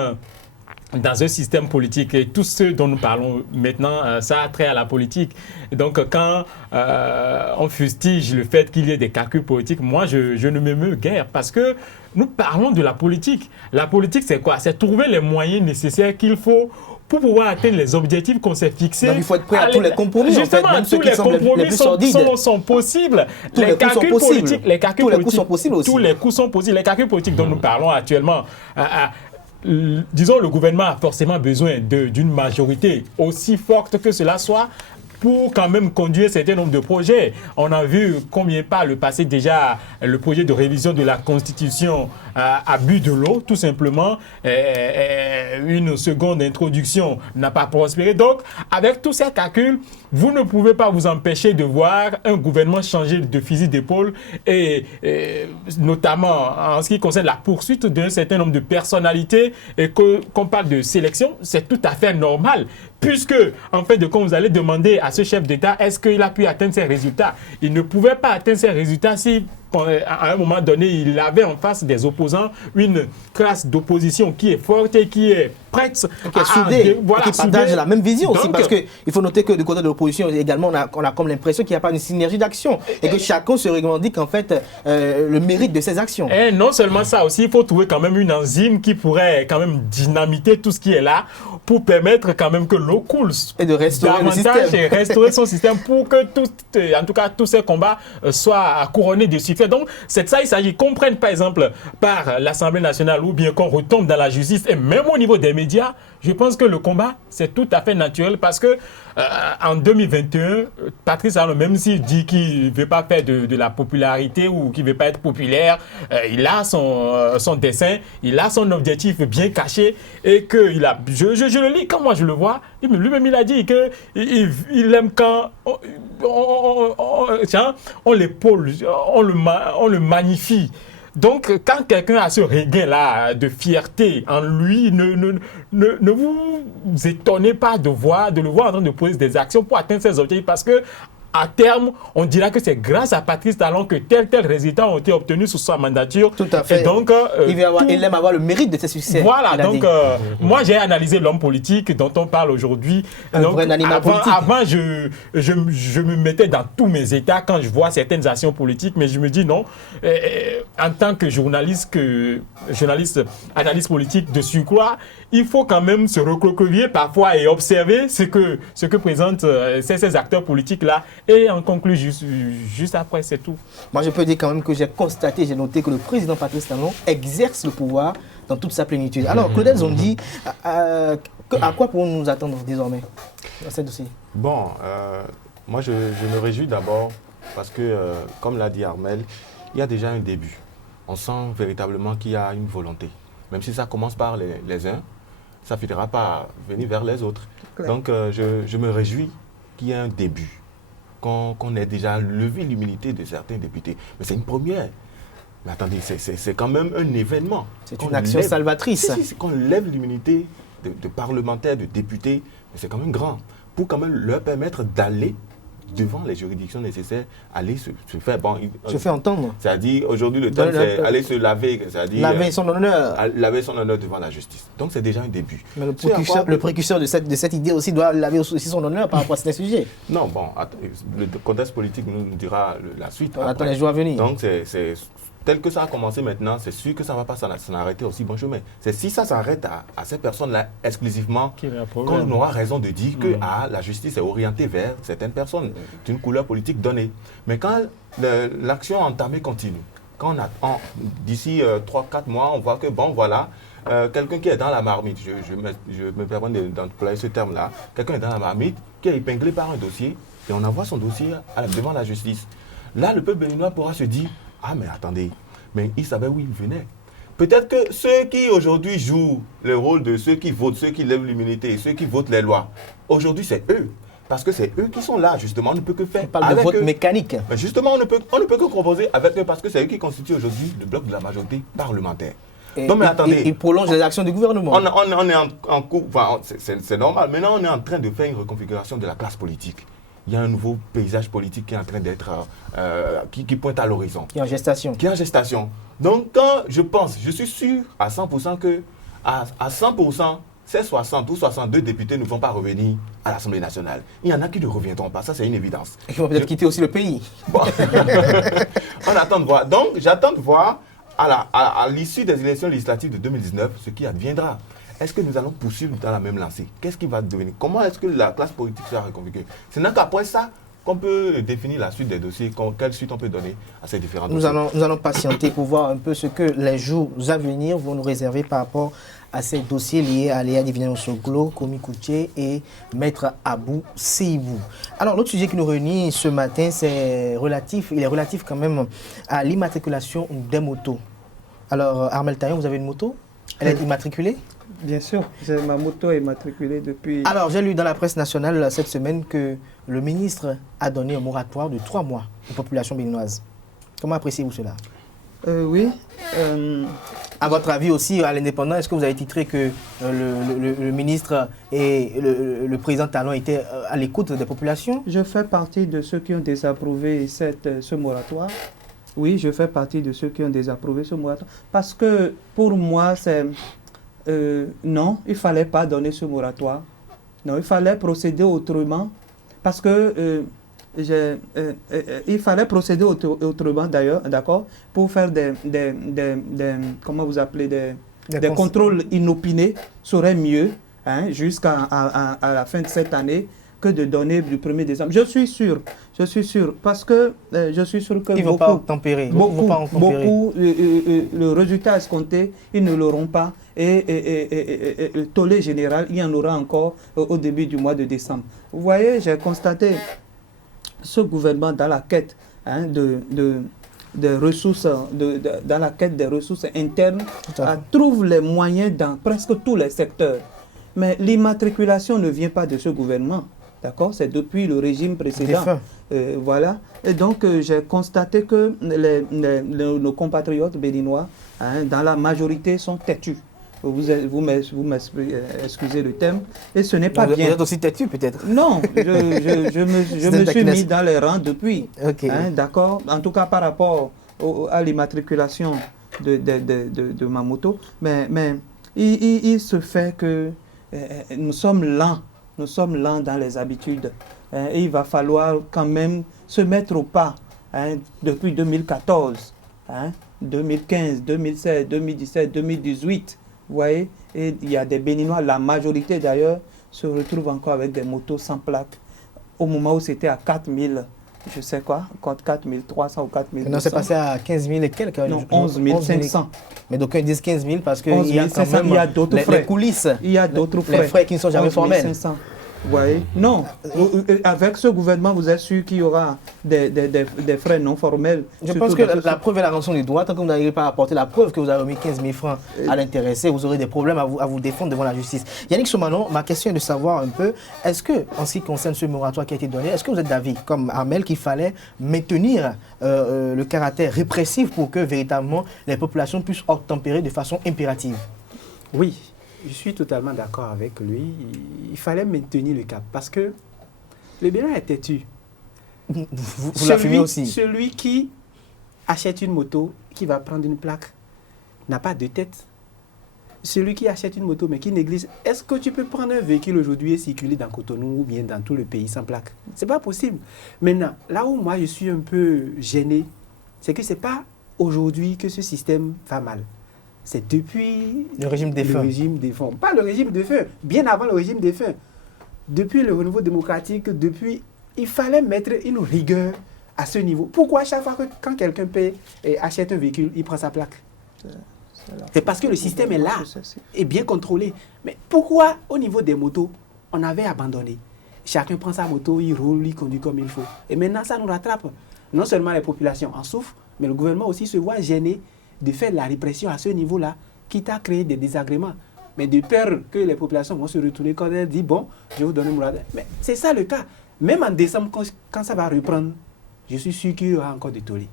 dans un système politique et tout ce dont nous parlons maintenant, ça a trait à la politique. Et donc, quand on fustige le fait qu'il y ait des calculs politiques, moi, je ne m'émeus guère parce que nous parlons de la politique. La politique, c'est quoi? C'est trouver les moyens nécessaires qu'il faut pour pouvoir atteindre les objectifs qu'on s'est fixés. Donc il faut être prêt à tous les compromis. Justement, en fait, même tous les compromis sont possibles. Les calculs politiques sont possibles aussi. Tous les coups sont possibles. Les calculs politiques dont nous parlons actuellement, disons, le gouvernement a forcément besoin d'une majorité aussi forte que cela soit pour quand même conduire un certain nombre de projets. On a vu combien par le passé déjà le projet de révision de la Constitution a bu de l'eau, tout simplement. Une seconde introduction n'a pas prospéré. Donc, avec tous ces calculs, vous ne pouvez pas vous empêcher de voir un gouvernement changer de fusil d'épaule et notamment en ce qui concerne la poursuite d'un certain nombre de personnalités et qu'on parle de sélection, c'est tout à fait normal. Puisque, en fait, quand vous allez demander à ce chef d'État, est-ce qu'il a pu atteindre ses résultats? Il ne pouvait pas atteindre ses résultats si, à un moment donné, il avait en face des opposants une classe d'opposition qui est forte et qui est prête à souder, qui partage la même vision aussi. Parce qu'il faut noter que du côté de l'opposition, également, on a comme l'impression qu'il n'y a pas une synergie d'action et que chacun se revendique, en fait, le mérite de ses actions. Et non seulement ça aussi, il faut trouver quand même une enzyme qui pourrait quand même dynamiter tout ce qui est là pour permettre quand même que l'eau coule et de restaurer le système. Et restaurer son système pour que en tout cas tous ces combats soient couronnés de succès. Donc c'est de ça il s'agit. Qu'on prenne par exemple par l'Assemblée nationale ou bien qu'on retombe dans la justice et même au niveau des médias, je pense que le combat c'est tout à fait naturel parce que en 2021, Patrice Talon, même s'il dit qu'il ne veut pas faire de la popularité ou qu'il ne veut pas être populaire, il a son dessein, il a son objectif bien caché et que il a, je le lis quand moi je le vois, lui-même il a dit qu'il aime quand on l'épaule, on le magnifie. Donc, quand quelqu'un a ce regain-là de fierté en lui, ne vous étonnez pas de le voir en train de poser des actions pour atteindre ses objectifs parce que à terme, on dira que c'est grâce à Patrice Talon que tel résultat ont été obtenus sous sa mandature. Tout à fait. Et donc, il aime avoir le mérite de ses succès. Voilà, donc moi j'ai analysé l'homme politique dont on parle aujourd'hui. Vrai animal politique. Avant, je me mettais dans tous mes états quand je vois certaines actions politiques, mais je me dis non, en tant que journaliste, analyste politique de surcroît, il faut quand même se recroqueviller parfois et observer ce que présentent ces acteurs politiques-là. Et en conclut, juste après, c'est tout. Moi, je peux dire quand même que j'ai noté que le président Patrice Talon exerce le pouvoir dans toute sa plénitude. Alors, Claudel Zondi, à quoi pouvons-nous nous attendre désormais dans ce dossier? Bon, moi, je me réjouis d'abord parce que, comme l'a dit Armel, il y a déjà un début. On sent véritablement qu'il y a une volonté. Même si ça commence par les uns, ça ne finira pas venir vers les autres. Donc, je me réjouis qu'il y ait un début. Qu'on ait déjà levé l'immunité de certains députés. Mais c'est une première. Mais attendez, c'est quand même un événement. C'est une action salvatrice. Si, qu'on lève l'immunité de parlementaires, de députés, c'est quand même grand. Pour quand même leur permettre d'aller devant les juridictions nécessaires, aller se faire... Bon, se faire entendre. C'est-à-dire, aujourd'hui, le terme, c'est aller se laver. C'est-à-dire... Laver son honneur. Laver son honneur devant la justice. Donc, c'est déjà un début. Mais le précurseur de cette idée aussi doit laver aussi son honneur par rapport à ces sujets. Non, bon, le contexte politique nous dira la suite. Attends les jours à venir. Donc, tel que ça a commencé maintenant, c'est sûr que ça ne va pas s'en arrêter aussi bon chemin. C'est si ça s'arrête à ces personnes-là exclusivement qu'on aura raison de dire que la justice est orientée vers certaines personnes d'une couleur politique donnée. Mais quand l'action entamée continue, quand d'ici 3-4 mois, on voit que bon voilà, quelqu'un qui est dans la marmite, je me permets d'employer ce terme-là, quelqu'un est dans la marmite, qui est épinglé par un dossier, et on envoie son dossier devant la justice. Là, le peuple béninois pourra se dire, ah mais attendez, mais il savait où il venait. Peut-être que ceux qui aujourd'hui jouent le rôle de ceux qui votent, ceux qui lèvent l'immunité, ceux qui votent les lois, aujourd'hui c'est eux. Parce que c'est eux qui sont là, justement, on ne peut que faire. On parle de vote mécanique. Mais justement, on ne peut que composer avec eux parce que c'est eux qui constituent aujourd'hui le bloc de la majorité parlementaire. Non mais attendez. Ils prolongent les actions du gouvernement. On est en cours, enfin, c'est normal. Maintenant, on est en train de faire une reconfiguration de la classe politique. Il y a un nouveau paysage politique qui est en train d'être, qui pointe à l'horizon. Qui est en gestation. Qui est en gestation. Donc, quand je suis sûr à 100% que à 100%, ces 60 ou 62 députés ne vont pas revenir à l'Assemblée nationale. Il y en a qui ne reviendront pas, ça c'est une évidence. Et qui vont peut-être quitter aussi le pays. Bon. On attend de voir. Donc, j'attends de voir à l'issue des élections législatives de 2019 ce qui adviendra. Est-ce que nous allons poursuivre dans la même lancée? Qu'est-ce qui va devenir? Comment est-ce que la classe politique sera reconfigurée? Ce n'est qu'après ça qu'on peut définir la suite des dossiers, quelle suite on peut donner à ces différents dossiers. Nous allons patienter pour voir un peu ce que les jours à venir vont nous réserver par rapport à ces dossiers liés à Léa Diviniano-Soglo, Komi Kouché et Maître Abou Seibou. Alors, l'autre sujet qui nous réunit ce matin, il est relatif quand même à l'immatriculation des motos. Alors, Armel Taillon, vous avez une moto? Elle est immatriculée? Bien sûr, ma moto est immatriculée depuis... Alors, j'ai lu dans la presse nationale cette semaine que le ministre a donné un moratoire de 3 mois aux populations béninoises. Comment appréciez-vous cela? Oui. À votre avis aussi, à l'indépendant, est-ce que vous avez titré que le ministre et le président Talon étaient à l'écoute des populations? Je fais partie de ceux qui ont désapprouvé ce moratoire. Oui, je fais partie de ceux qui ont désapprouvé ce moratoire. Parce que pour moi, c'est... non, il ne fallait pas donner ce moratoire. Non, il fallait procéder autrement. Parce que... il fallait procéder autrement d'ailleurs, d'accord, pour faire comment vous appelez, des contrôles inopinés serait mieux, hein, jusqu'à la fin de cette année, que de donner du 1er décembre. Je suis sûr, parce que je suis sûr que ils ne vont pas tempérer. Beaucoup, le résultat escompté, ils ne l'auront pas. Et le tollé général, il y en aura encore au début du mois de décembre. Vous voyez, j'ai constaté ce gouvernement dans la quête, hein, des ressources, dans la quête des ressources internes, trouve les moyens dans presque tous les secteurs. Mais l'immatriculation ne vient pas de ce gouvernement, d'accord? C'est depuis le régime précédent. Voilà. Et donc, j'ai constaté que nos compatriotes béninois, hein, dans la majorité, sont têtus. Vous m'excusez le terme, et ce n'est pas bien. Vous êtes aussi têtu peut-être? Non, je me suis mis dans les rangs depuis. Okay. Hein, d'accord. En tout cas par rapport à l'immatriculation de ma moto. Mais il se fait que nous sommes lents dans les habitudes. Hein, et il va falloir quand même se mettre au pas, hein, depuis 2014, hein, 2015, 2016, 2017, 2018. Vous voyez, et il y a des Béninois, la majorité d'ailleurs, se retrouvent encore avec des motos sans plaque. Au moment où c'était à 4000, je sais quoi, 4300 ou 4200. Non, c'est passé à 15 000 et quelques. Non, 11 500. Mais donc ils disent 15 000 parce qu'il y a quand même les coulisses. Il y a d'autres frais. Les frais qui ne sont jamais formels. 500. Vous voyez? Non, avec ce gouvernement, vous êtes sûr qu'il y aura des frais non formels. Je pense que la preuve est la rançon du droit. Tant que vous n'arrivez pas à apporter la preuve que vous avez remis 15 000 francs à l'intéressé, vous aurez des problèmes à vous défendre devant la justice. Yannick Somanon, ma question est de savoir un peu, est-ce que, en ce qui concerne ce moratoire qui a été donné, est-ce que vous êtes d'avis, comme Armel, qu'il fallait maintenir le caractère répressif pour que véritablement les populations puissent obtempérer de façon impérative? Oui. Je suis totalement d'accord avec lui. Il fallait maintenir le cap parce que le Bénin est têtu. Vous l'affirmez aussi. Celui qui achète une moto, qui va prendre une plaque, n'a pas de tête. Celui qui achète une moto mais qui néglige, est-ce que tu peux prendre un véhicule aujourd'hui et circuler dans Cotonou ou bien dans tout le pays sans plaque? C'est pas possible. Maintenant, là où moi je suis un peu gêné, c'est que c'est pas aujourd'hui que ce système va mal? C'est depuis Le régime défunt. le régime défunt. Pas le régime défunt, bien avant le régime défunt. Depuis le renouveau démocratique, il fallait mettre une rigueur à ce niveau. Pourquoi à chaque fois que quand quelqu'un paie et achète un véhicule, il prend sa plaque? C'est parce que le système est là et bien contrôlé. Mais pourquoi au niveau des motos, on avait abandonné? Chacun prend sa moto, il roule, il conduit comme il faut. Et maintenant, ça nous rattrape. Non seulement les populations en souffrent, mais le gouvernement aussi se voit gêné de faire de la répression à ce niveau-là, quitte à créer des désagréments. Mais de peur que les populations vont se retourner quand elles disent, bon, je vais vous donner mon radar. Mais c'est ça le cas. Même en décembre, quand ça va reprendre, je suis sûr qu'il y aura encore des tollés.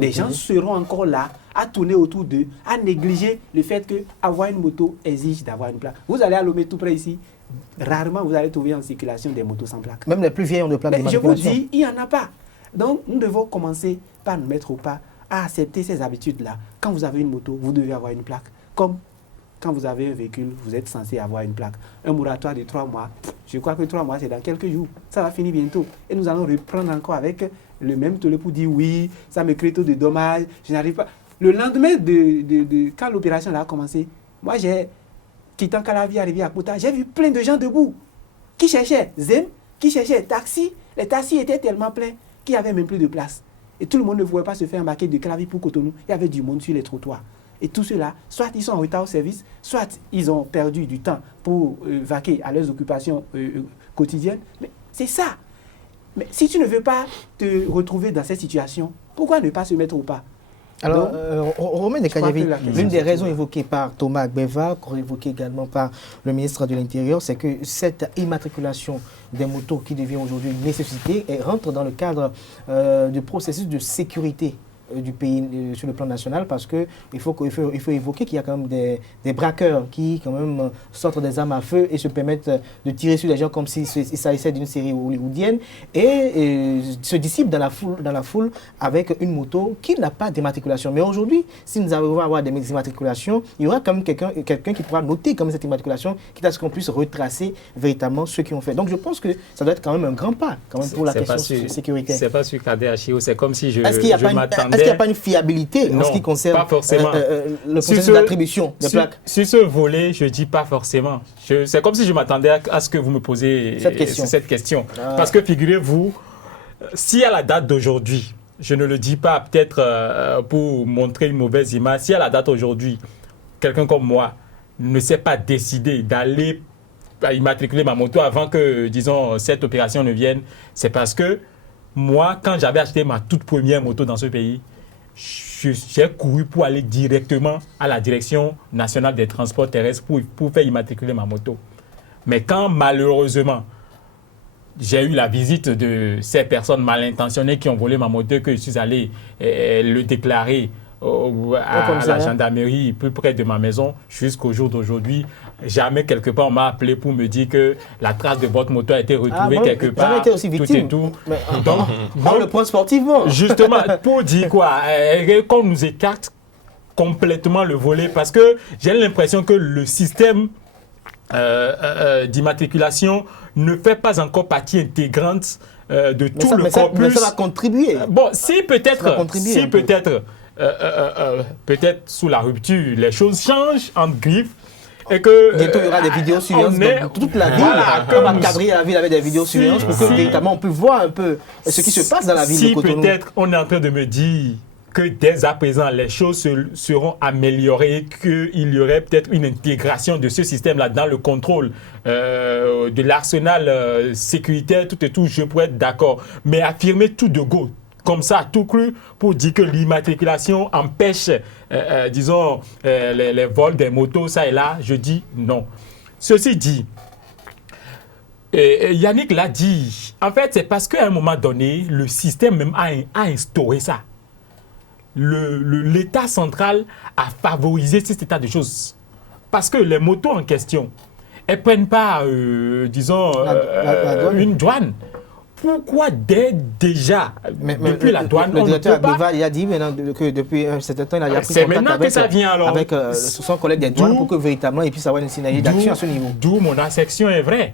Les gens seront encore là à tourner autour d'eux, à négliger le fait qu'avoir une moto exige d'avoir une plaque. Vous allez à Lomé tout près ici, rarement vous allez trouver en circulation des motos sans plaque. Même les plus vieilles ont de plaques Mais je vous d'immatriculation. dis, il n'y en a pas. Donc, nous devons commencer par nous mettre au pas à accepter ces habitudes-là. Quand vous avez une moto, vous devez avoir une plaque. Comme quand vous avez un véhicule, vous êtes censé avoir une plaque. Un moratoire de 3 mois, je crois que 3 mois, c'est dans quelques jours. Ça va finir bientôt. Et nous allons reprendre encore avec le même tollé pour dire oui, ça me crée trop de dommages, je n'arrive pas. Le lendemain quand l'opération a commencé, moi, quittant Calavi, arrivé à Kouta, j'ai vu plein de gens debout qui cherchaient Zem, qui cherchaient taxi. Les taxis étaient tellement pleins qu'il n'y avait même plus de place. Et tout le monde ne pouvait pas se faire embarquer de Calavi pour Cotonou. Il y avait du monde sur les trottoirs. Et tout cela, soit ils sont en retard au service, soit ils ont perdu du temps pour vaquer à leurs occupations quotidiennes. Mais c'est ça. Mais si tu ne veux pas te retrouver dans cette situation, pourquoi ne pas se mettre au pas? Alors, Romain Descayavi, que la question, l'une des c'est raisons tout. évoquées par Thomas Agbeva, évoquée également par le ministre de l'Intérieur, c'est que cette immatriculation des motos qui devient aujourd'hui une nécessité rentre dans le cadre du processus de sécurité du pays sur le plan national, parce qu'il faut évoquer qu'il y a quand même des braqueurs qui quand même sortent des armes à feu et se permettent de tirer sur les gens comme s'il s'agissait d'une série hollywoodienne et se dissipent dans la foule avec une moto qui n'a pas d'immatriculation. Mais aujourd'hui, si nous arrivons à avoir des immatriculations, il y aura quand même quelqu'un qui pourra noter comme cette immatriculation, quitte à ce qu'on puisse retracer véritablement ceux qui ont fait. Donc je pense que ça doit être quand même un grand pas quand même pour la question sécuritaire. C'est pas sur KDHIO, c'est comme si je m'attendais. Est-ce qu'il n'y a pas une fiabilité en ce qui concerne pas forcément. Le processus d'attribution des plaques? Sur ce volet, je ne dis pas forcément. C'est comme si je m'attendais à ce que vous me posiez cette question. Parce que figurez-vous, si à la date d'aujourd'hui, je ne le dis pas peut-être pour montrer une mauvaise image, si à la date d'aujourd'hui, quelqu'un comme moi ne s'est pas décidé d'aller immatriculer ma moto avant que, disons, cette opération ne vienne, c'est parce que moi, quand j'avais acheté ma toute première moto dans ce pays, j'ai couru pour aller directement à la Direction nationale des transports terrestres pour faire immatriculer ma moto. Mais quand malheureusement, j'ai eu la visite de ces personnes mal intentionnées qui ont volé ma moto, que je suis allé le déclarer à la gendarmerie plus près de ma maison, jusqu'au jour d'aujourd'hui, jamais quelque part on m'a appelé pour me dire que la trace de votre moto a été retrouvée quelque part. Jamais été aussi victime. Tout et tout. Mais, donc, on le prend sportivement. Justement, pour dire quoi, qu'on nous écarte complètement le volet, parce que j'ai l'impression que le système d'immatriculation ne fait pas encore partie intégrante de tout le corpus. Mais ça va contribuer. Bon, si peut-être, peut-être sous la rupture, les choses changent entre griffes. Et que bientôt, il y aura des vidéosurveillance dans toute la ville. On va cadrer la ville avec des vidéosurveillance pour que véritablement on puisse voir un peu ce qui se passe dans la ville de Cotonou. Si peut-être on est en train de me dire que dès à présent les choses seront améliorées, qu'il y aurait peut-être une intégration de ce système-là dans le contrôle de l'arsenal sécuritaire, tout et tout, je pourrais être d'accord. Mais affirmer tout de go, comme ça, tout cru, pour dire que l'immatriculation empêche, disons, les vols des motos, ça et là, je dis non. Ceci dit, Yannick l'a dit, en fait, c'est parce qu'à un moment donné, le système même a instauré ça. L'État central a favorisé cet état de choses. Parce que les motos en question, elles ne prennent pas, disons, une douane. Pourquoi déjà, depuis la douane, le directeur pas... Agbeva, il a dit maintenant que depuis un certain temps, il a pris c'est contact maintenant que ça vient, alors. avec son collègue des douanes pour que véritablement il puisse avoir une synergie d'action à ce niveau. D'où mon assertion est vraie.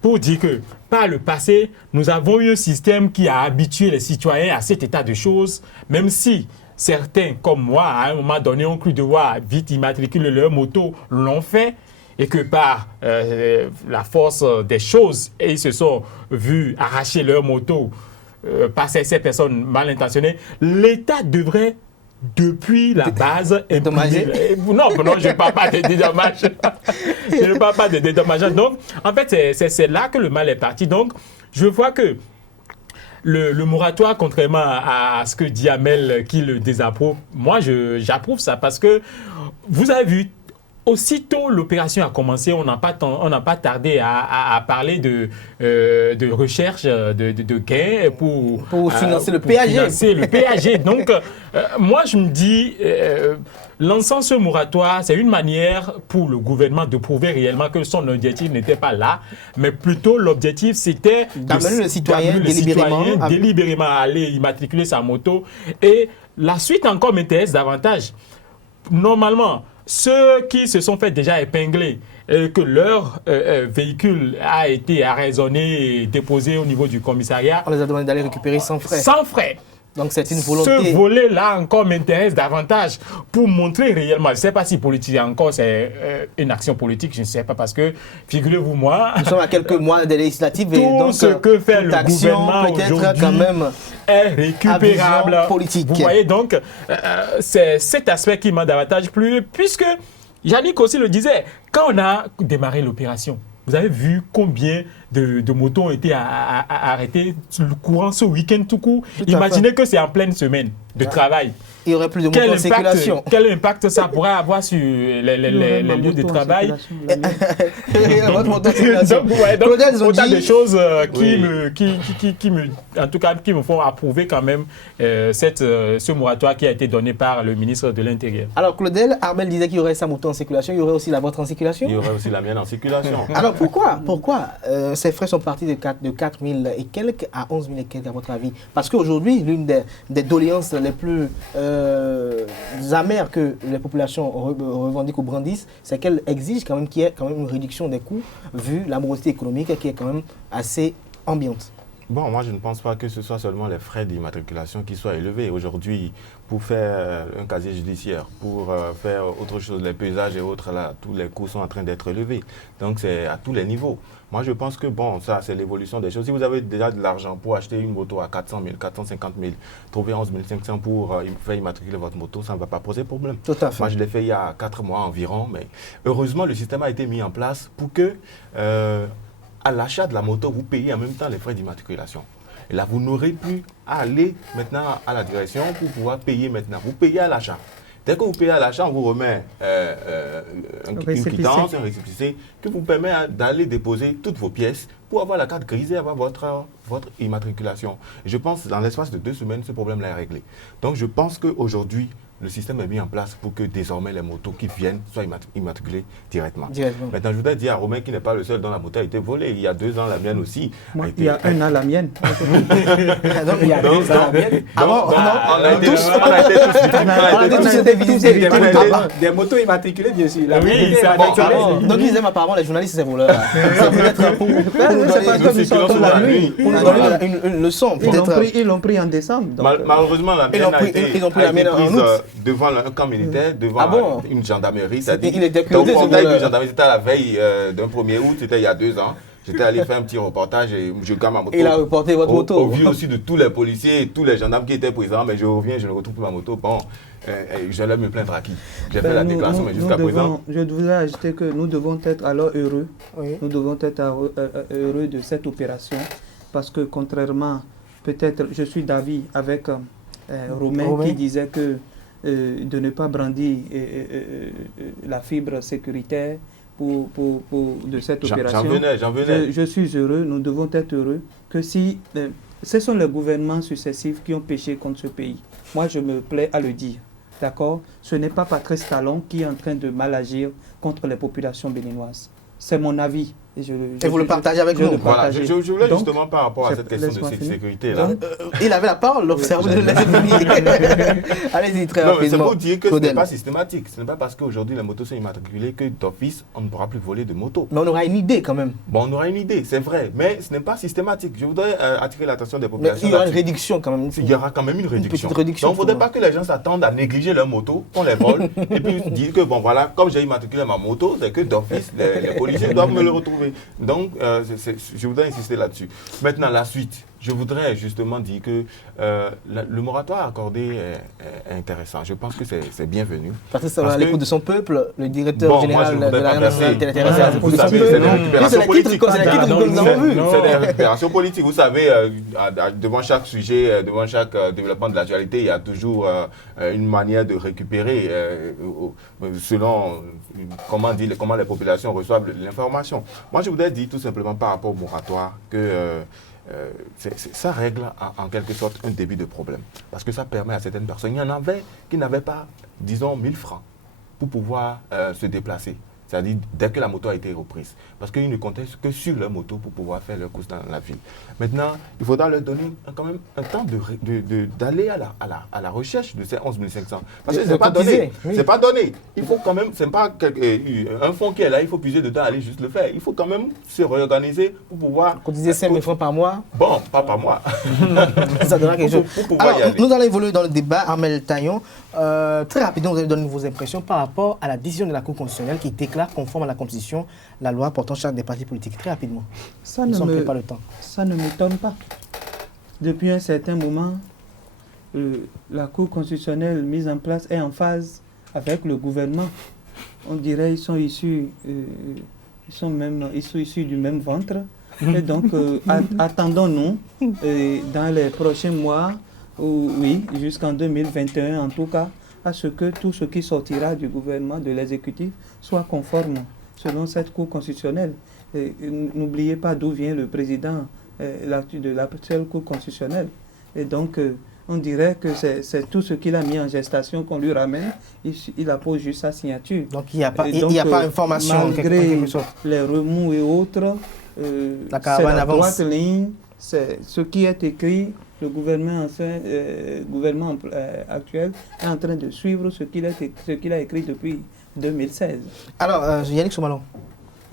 Pour dire que par le passé, nous avons eu un système qui a habitué les citoyens à cet état de choses, même si certains, comme moi, à un moment donné, ont cru devoir vite immatriculer leur moto, l'ont fait, et que par la force des choses, ils se sont vus arracher leur moto par ces personnes mal intentionnées, l'État devrait, depuis la base, dédommager. Non, je ne parle pas de dédommage. Je ne parle pas de dédommagement. Donc, en fait, c'est là que le mal est parti. Donc, je vois que le moratoire, contrairement à ce que dit Amel, qui le désapprouve, moi, j'approuve ça parce que vous avez vu, aussitôt l'opération a commencé, on n'a pas tardé à parler de recherche de gains pour financer le pour péager. financer le péager. Donc, moi, je me dis, lançant ce moratoire, c'est une manière pour le gouvernement de prouver réellement que son objectif n'était pas là, mais plutôt l'objectif, c'était d'amener le citoyen délibérément à aller immatriculer sa moto. Et la suite encore m'intéresse davantage. Normalement, ceux qui se sont fait déjà épingler, que leur véhicule a été arraisonné et déposé au niveau du commissariat. On les a demandé d'aller récupérer sans frais. Sans frais. Donc c'est une volonté. Ce volet-là encore m'intéresse davantage pour montrer réellement. Je ne sais pas si politique encore c'est une action politique, je ne sais pas parce que, figurez-vous moi... Nous sommes à quelques mois des législatives tout et donc ce que fait le gouvernement peut-être quand même est récupérable. Politique. Vous voyez donc, c'est cet aspect qui m'a davantage plu, puisque Yannick aussi le disait, quand on a démarré l'opération, vous avez vu combien de motos ont été arrêtées courant ce week-end tout court. Imaginez que c'est en pleine semaine de travail. Il n'y aurait plus de motos en circulation. Quel impact ça pourrait avoir sur les lieux de travail? Donc, autant de choses en tout cas, qui me font approuver quand même ce moratoire qui a été donné par le ministre de l'Intérieur. Alors, Claudel, Armel disait qu'il y aurait sa moto en circulation, il y aurait aussi la vôtre en circulation? Il y aurait aussi la mienne en circulation. Alors, pourquoi ces frais sont partis de 4 000 et quelques à 11 000 et quelques, à votre avis? Parce qu'aujourd'hui, l'une des doléances les plus amères que les populations revendiquent ou brandissent, c'est qu'elles exigent quand même qu'il y ait quand même une réduction des coûts, vu la morosité économique qui est quand même assez ambiante. Bon, moi, je ne pense pas que ce soit seulement les frais d'immatriculation qui soient élevés. Aujourd'hui, pour faire un casier judiciaire, pour faire autre chose, les paysages et autres, là, tous les coûts sont en train d'être élevés. Donc, c'est à tous les niveaux. Moi, je pense que, bon, ça, c'est l'évolution des choses. Si vous avez déjà de l'argent pour acheter une moto à 400 000, 450 000, trouver 11 500 pour faire immatriculer votre moto, ça ne va pas poser problème. Tout à fait. Moi, je l'ai fait il y a 4 mois environ, mais heureusement, le système a été mis en place pour que... à l'achat de la moto, vous payez en même temps les frais d'immatriculation. Et là, vous n'aurez plus à aller maintenant à la direction pour pouvoir payer maintenant. Vous payez à l'achat. Dès que vous payez à l'achat, on vous remet une quittance, un récépissé qui vous permet d'aller déposer toutes vos pièces pour avoir la carte grisée, avoir votre immatriculation. Et je pense que dans l'espace de 2 semaines, ce problème-là est réglé. Donc, je pense qu'aujourd'hui, le système est mis en place pour que désormais les motos qui viennent soient immatriculées directement. Maintenant, je voudrais dire à Romain qui n'est pas le seul dont la moto a été volée. Il y a 2 ans, la mienne aussi. Moi, il y a 1 an, la mienne. Il y a 2 ans, la mienne. On a été tous des motos immatriculées, bien sûr. Oui, c'est donc ils aiment apparemment les journalistes, ces voleurs. C'est peut-être pour nous donner une leçon. Ils l'ont pris en décembre. Malheureusement, la mienne a été prise devant un camp militaire, devant une gendarmerie. Donc, on a une gendarmerie, c'était à la veille d'un 1er août, c'était il y a 2 ans. J'étais allé faire un petit reportage et je gagne ma moto. Il a reporté votre moto. Au vu aussi de tous les policiers et tous les gendarmes qui étaient présents, mais je reviens, je ne retrouve plus ma moto. Bon, j'allais me plaindre à qui? J'ai fait la déclaration, mais jusqu'à présent... Je voudrais ajouter que nous devons être alors heureux. Oui. Nous devons être heureux de cette opération parce que contrairement, peut-être, je suis d'avis avec Romain qui disait que de ne pas brandir la fibre sécuritaire de cette opération. J'en venais. Je suis heureux, nous devons être heureux que si ce sont les gouvernements successifs qui ont péché contre ce pays. Moi, je me plais à le dire. D'accord? Ce n'est pas Patrice Talon qui est en train de mal agir contre les populations béninoises. C'est mon avis. Et vous le partagez avec nous. Voilà, je voulais Donc, justement par rapport à cette question de laisse-moi finir. sécurité-là. Il avait la parole, l'observateur de la Allez-y, très Non, mais c'est rapidement. pour dire que ce Claudel. n'est pas systématique. Ce n'est pas parce qu'aujourd'hui les motos sont immatriculées que d'office, on ne pourra plus voler de motos. Mais on aura une idée quand même. Bon, on aura une idée, c'est vrai, mais ce n'est pas systématique. Je voudrais attirer l'attention des Mais populations. il y aura une là-dessus. réduction quand même. Il y aura quand même une réduction. petite réduction, Donc, il ne faudrait pour pas que les gens s'attendent à négliger leur moto, qu'on les vole, et puis dire que, bon, voilà, comme j'ai immatriculé ma moto, c'est que d'office, les policiers doivent me le retrouver. Donc, je voudrais insister là-dessus. Maintenant, la suite. Je voudrais justement dire que le moratoire accordé est intéressant. Je pense que c'est bienvenu. Parce que ça va à Parce que- l'écoute de son peuple, le directeur Bon, moi, général je de ne voudrais la pas nationale verser. intéressée à l'écoute Vous de son savez, peuple. c'est des Oui, récupérations c'est la titre politiques. que nous avons vu. C'est des récupérations politiques. Vous savez, devant chaque sujet, devant chaque développement de l'actualité, il y a toujours une manière de récupérer selon comment les populations reçoivent l'information. Moi, je voudrais dire tout simplement par rapport au moratoire que ça règle en quelque sorte un début de problème. Parce que ça permet à certaines personnes, il y en avait qui n'avaient pas, disons, 1000 francs pour pouvoir se déplacer. C'est-à-dire dès que la moto a été reprise. Parce qu'ils ne comptaient que sur leur moto pour pouvoir faire leurs courses dans la ville. Maintenant, il faudra leur donner quand même un temps d'aller à la recherche de ces 11 500. Parce que ce n'est pas donné. Oui. C'est pas donné. Il faut quand même, c'est pas un fonds qui est là, il faut puiser dedans, aller juste le faire. Il faut quand même se réorganiser pour pouvoir... Cotiser 5 000 francs par mois, Bon, pas par mois. ça donnera quelque chose. Pour pouvoir y Alors, aller. nous allons évoluer dans le débat. Armel Taillon, très rapidement, vous allez donner vos impressions par rapport à la décision de la Cour constitutionnelle qui déclare conforme à la Constitution la loi portant charge des partis politiques. Très rapidement. Ça Nous ne sommes me, pas le temps. ça ne m'étonne pas. Depuis un certain moment, la Cour constitutionnelle mise en place est en phase avec le gouvernement. On dirait qu'ils sont issus, ils sont issus du même ventre. Et donc, attendons-nous dans les prochains mois, oui, jusqu'en 2021 en tout cas, à ce que tout ce qui sortira du gouvernement, de l'exécutif, soit conforme selon cette Cour constitutionnelle. N'oubliez pas d'où vient le président de la seule Cour constitutionnelle. Et donc, on dirait que c'est tout ce qu'il a mis en gestation qu'on lui ramène. Il appose juste sa signature. Donc, il n'y a pas, Et donc, d'information en malgré quelque sorte. les remous et autres, La c'est caravane la avance. droite ligne, c'est ce qui est écrit. Le gouvernement actuel est en train de suivre ce qu'il a écrit depuis 2016. Alors, Yannick Soumalon,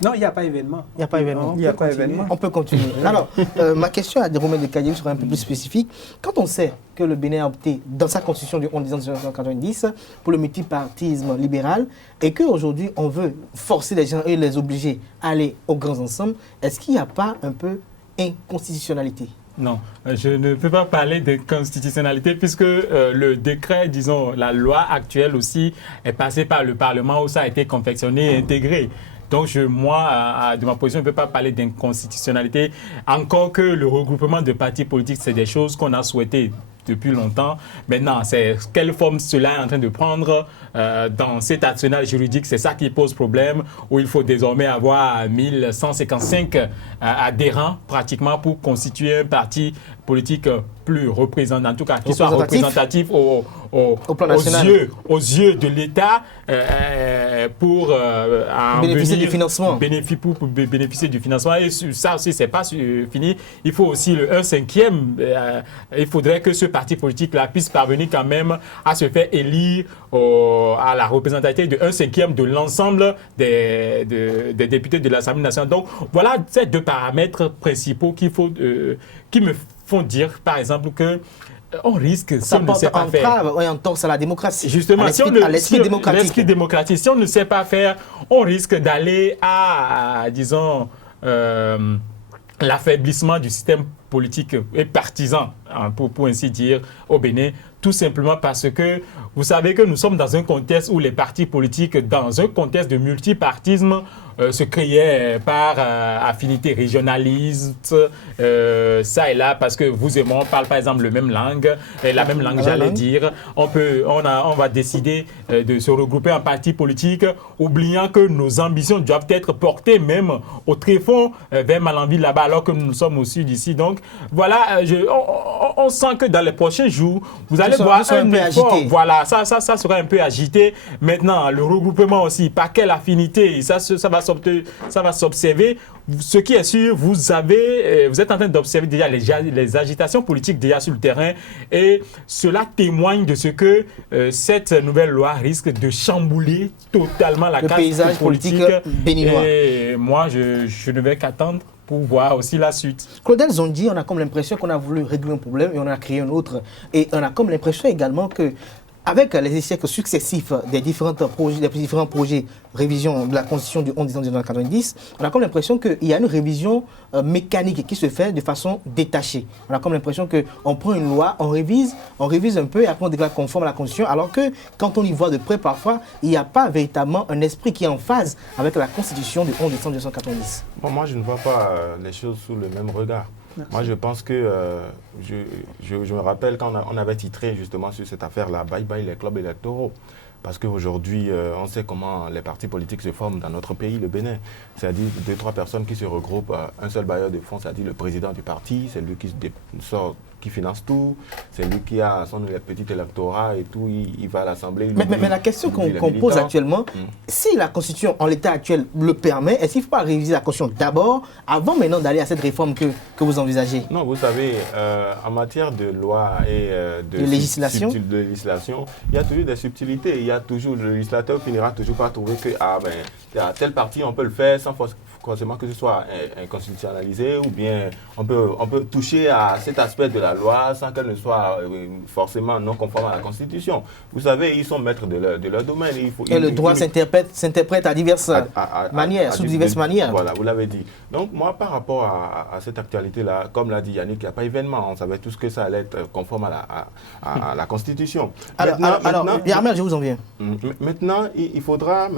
Non, il n'y a pas événement. il n'y a pas événement. Il n'y a pas événement. On peut continuer. Alors, ma question à Romain de Cadieux sera un peu plus spécifique. Quand on sait que le Bénin a opté dans sa constitution du 11 décembre 1990 pour le multipartisme libéral et qu'aujourd'hui on veut forcer les gens et les obliger à aller aux grands ensembles, est-ce qu'il n'y a pas un peu inconstitutionnalité? Non, je ne peux pas parler de constitutionnalité puisque le décret, disons, la loi actuelle aussi est passée par le Parlement où ça a été confectionné et intégré. Donc, moi, de ma position, je ne peux pas parler d'inconstitutionnalité. Encore que le regroupement de partis politiques, c'est des choses qu'on a souhaitées depuis longtemps. Maintenant, c'est quelle forme cela est en train de prendre dans cet arsenal juridique, c'est ça qui pose problème, où il faut désormais avoir 1155 adhérents pratiquement pour constituer un parti politique plus représentant, en tout cas qui soit représentatif au plan national, aux yeux de l'État pour bénéficier du financement. Pour bénéficier du financement. Et ça aussi, c'est pas fini. Il faut aussi le 1/5. Il faudrait que ce parti politique-là puisse parvenir quand même à se faire élire à la représentativité de 1/5 de l'ensemble des députés de l'Assemblée nationale. Donc, voilà ces deux paramètres principaux qui me font dire, par exemple, que on risque, si on ne sait pas faire... Oui, on torse à la démocratie. Justement, à l'esprit démocratique. L'esprit démocratique. Si on ne sait pas faire, on risque d'aller à disons, l'affaiblissement du système politique et partisan, hein, pour ainsi dire, au Bénin, tout simplement parce que vous savez que nous sommes dans un contexte où les partis politiques, dans un contexte de multipartisme, se créaient par affinité régionaliste, ça et là, parce que vous et moi, on parle par exemple la même langue, j'allais dire. On va décider de se regrouper en partis politiques, oubliant que nos ambitions doivent être portées même au tréfonds vers Malanville là-bas, alors que nous sommes au sud ici. Donc voilà, on sent que dans les prochains jours, vous allez voir un effort. Voilà, ça sera un peu agité. Maintenant, le regroupement aussi, par quelle affinité, ça va s'observer. ce qui est sûr, vous êtes en train d'observer déjà les agitations politiques déjà sur le terrain et cela témoigne de ce que cette nouvelle loi risque de chambouler totalement la carte paysage politique béninois. Et moi, je ne vais qu'attendre pour voir aussi la suite. Claudel Zondi, on a comme l'impression qu'on a voulu régler un problème et on a créé un autre. Et on a comme l'impression également que avec les échecs successifs des différents projets révision de la Constitution du 11 décembre 1990, on a comme l'impression qu'il y a une révision mécanique qui se fait de façon détachée. On a comme l'impression qu'on prend une loi, on révise un peu et après on déclare conforme à la Constitution, alors que quand on y voit de près parfois, il n'y a pas véritablement un esprit qui est en phase avec la Constitution du 11 décembre 1990. Bon, moi, je ne vois pas les choses sous le même regard. Merci. Moi, je pense que, je me rappelle quand on avait titré justement sur cette affaire-là, bye bye les clubs électoraux. Parce qu'aujourd'hui, on sait comment les partis politiques se forment dans notre pays, le Bénin. C'est-à-dire 2-3 personnes qui se regroupent, un seul bailleur de fonds, c'est-à-dire le président du parti, c'est lui qui finance tout, c'est lui qui a son petit électorat et tout, il va à l'Assemblée. Mais la question qu'on pose actuellement, si la Constitution en l'état actuel le permet, est-ce qu'il ne faut pas réviser la Constitution d'abord, avant maintenant d'aller à cette réforme que vous envisagez? Non, vous savez, en matière de loi et de législation, il y a toujours des subtilités. Il y a toujours, le législateur finira toujours par trouver que à tel parti on peut le faire sans forcément que ce soit inconstitutionnalisé, ou bien on peut toucher à cet aspect de la loi sans qu'elle ne soit forcément non conforme à la Constitution. Vous savez, ils sont maîtres de leur domaine. Le droit s'interprète à diverses manières, sous diverses manières. Voilà, vous l'avez dit. Donc moi, par rapport à cette actualité-là, comme l'a dit Yannick, il n'y a pas événement. On savait tous que ça allait être conforme à la Constitution. Alors, Yarmel, je vous en viens. Maintenant, il faudra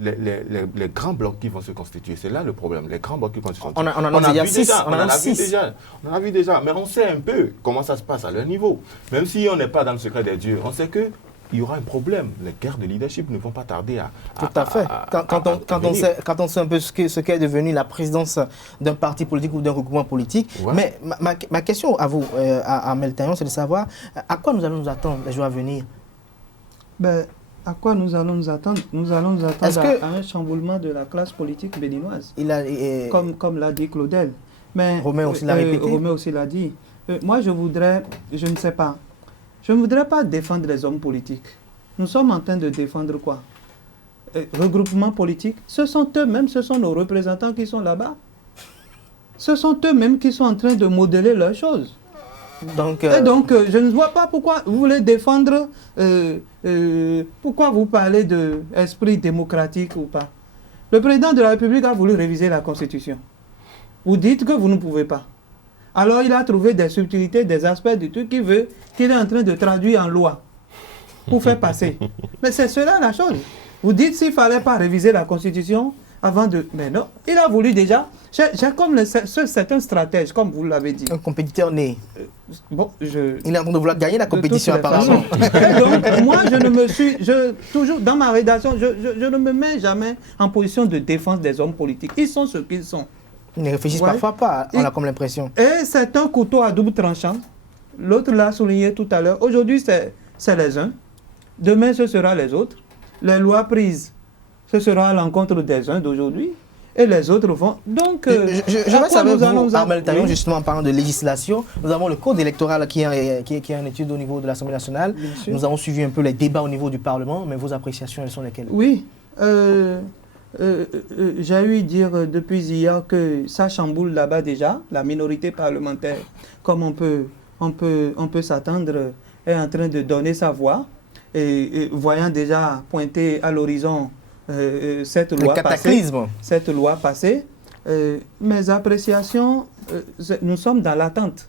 les grands blocs qui vont se constituer. C'est là le problème, les grands blocs qui vont se constituer. On en a vu déjà. On en a vu déjà, mais on sait un peu comment ça se passe à leur niveau. Même si on n'est pas dans le secret des dieux, on sait que il y aura un problème. Les guerres de leadership ne vont pas tarder à... Tout à fait. Quand on sait un peu ce qu'est devenu la présidence d'un parti politique ou d'un regroupement politique. Ouais. Mais ma question à vous, à Meltaillon, c'est de savoir à quoi nous allons nous attendre les jours à venir. À quoi nous allons nous attendre? Nous allons nous attendre à un chamboulement de la classe politique béninoise. Comme l'a dit Claudel. Mais Romain aussi l'a répété. Romain aussi l'a dit. Moi, je ne sais pas. Je ne voudrais pas défendre les hommes politiques. Nous sommes en train de défendre quoi? Regroupement politique. Ce sont eux-mêmes, ce sont nos représentants qui sont là-bas. Ce sont eux-mêmes qui sont en train de modeler leurs choses. Donc, je ne vois pas pourquoi vous voulez défendre, pourquoi vous parlez d'esprit démocratique ou pas. Le président de la République a voulu réviser la Constitution. Vous dites que vous ne pouvez pas. Alors il a trouvé des subtilités, des aspects du truc qu'il est en train de traduire en loi pour faire passer. Mais c'est cela la chose. Vous dites s'il ne fallait pas réviser la Constitution avant de... Mais non, il a voulu déjà... J'ai comme c'est un stratège, comme vous l'avez dit. Un compétiteur né. Il est en train de vouloir gagner la compétition apparemment. Donc moi, toujours dans ma rédaction, je ne me mets jamais en position de défense des hommes politiques. Ils sont ce qu'ils sont. Ils ne réfléchissent parfois pas, on a comme l'impression. Et c'est un couteau à double tranchant. L'autre l'a souligné tout à l'heure. Aujourd'hui, c'est les uns. Demain, ce sera les autres. Les lois prises, ce sera à l'encontre des uns d'aujourd'hui. Et les autres vont. Donc, je vais savoir, vous, Armel Taillon, justement en parlant de législation, nous avons le code électoral qui est en étude au niveau de l'Assemblée nationale. Nous avons suivi un peu les débats au niveau du Parlement, mais vos appréciations, elles sont lesquelles? Oui. J'ai eu dire depuis hier que ça chamboule là-bas déjà, la minorité parlementaire, comme on peut s'attendre, est en train de donner sa voix, et voyant déjà pointer à l'horizon cette loi passée. Mes appréciations, nous sommes dans l'attente.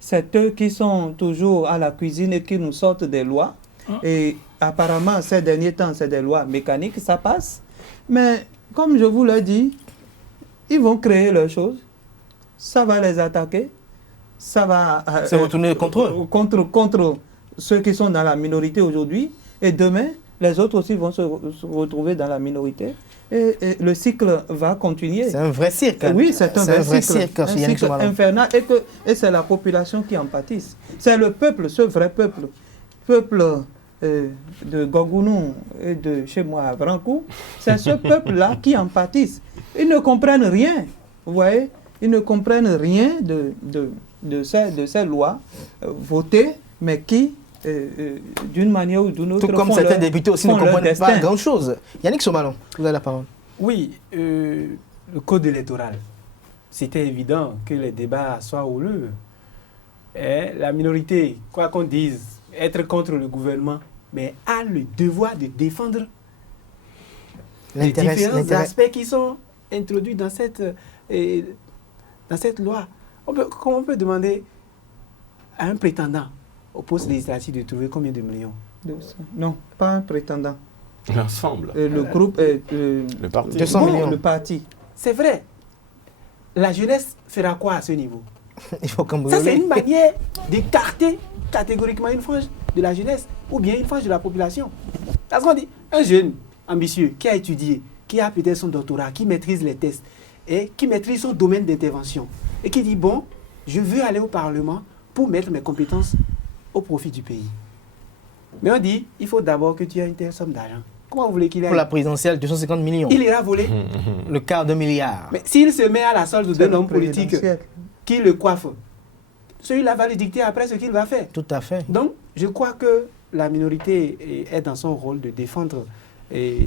C'est eux qui sont toujours à la cuisine et qui nous sortent des lois. Et apparemment, ces derniers temps, c'est des lois mécaniques, ça passe. Mais comme je vous l'ai dit, ils vont créer leurs choses. Ça va les attaquer. Ça va se retourner contre eux. Contre ceux qui sont dans la minorité aujourd'hui. Et demain, les autres aussi vont se retrouver dans la minorité. Et le cycle va continuer. C'est un vrai cirque. Oui, c'est un vrai cycle. Un cycle infernal. Et c'est la population qui en pâtisse. C'est le peuple, ce vrai peuple. Peuple de Gogounou et de chez moi à Vrancou. C'est ce peuple-là qui en pâtisse. Ils ne comprennent rien. vous voyez, ils ne comprennent rien de ces lois votées, mais qui, d'une manière ou d'une autre, tout comme certains députés aussi ne comprennent pas grand-chose. Yannick Somalon, vous avez la parole. Oui, le code électoral, c'était évident que les débats soient houleux. La minorité, quoi qu'on dise, être contre le gouvernement, mais a le devoir de défendre les différents aspects qui sont introduits dans cette loi. Comment on peut demander à un prétendant au poste législatif de trouver combien de millions? Non, pas un prétendant. L'ensemble. Le groupe, le parti. 200 millions. Le parti. C'est vrai. La jeunesse fera quoi à ce niveau? Il faut ça, c'est une manière d'écarter catégoriquement une frange de la jeunesse ou bien une frange de la population. Parce qu'on dit, un jeune ambitieux qui a étudié, qui a peut-être son doctorat, qui maîtrise les tests et qui maîtrise son domaine d'intervention et qui dit, bon, je veux aller au Parlement pour mettre mes compétences au profit du pays. Mais on dit, il faut d'abord que tu aies une telle somme d'argent. Comment vous voulez qu'il aille? Pour la présidentielle, 250 millions. Il ira voler. Le quart de milliard. Mais s'il se met à la solde d'un homme politique qui le coiffe, celui-là va lui dicter après ce qu'il va faire. Tout à fait. Donc, je crois que la minorité est dans son rôle de défendre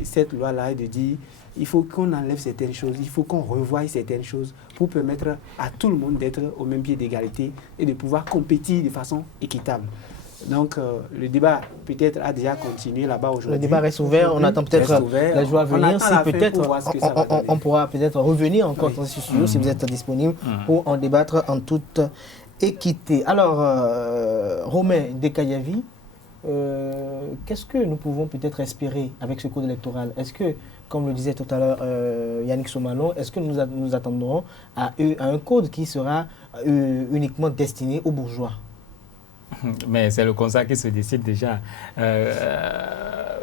cette loi-là et de dire il faut qu'on enlève certaines choses, il faut qu'on revoie certaines choses pour permettre à tout le monde d'être au même pied d'égalité et de pouvoir compétir de façon équitable. Donc, le débat peut-être a déjà continué là-bas aujourd'hui. Le débat reste ouvert. On attend peut-être la joie à venir. Si peut-être on pourra peut-être revenir encore dans ce studio si vous êtes disponible pour en débattre en toute équité. Alors, Romain Dekayavi, qu'est-ce que nous pouvons peut-être espérer avec ce code électoral? Est-ce que, comme le disait tout à l'heure Yannick Somalon, est-ce que nous attendrons à un code qui sera uniquement destiné aux bourgeois? Mais c'est le constat qui se décide déjà.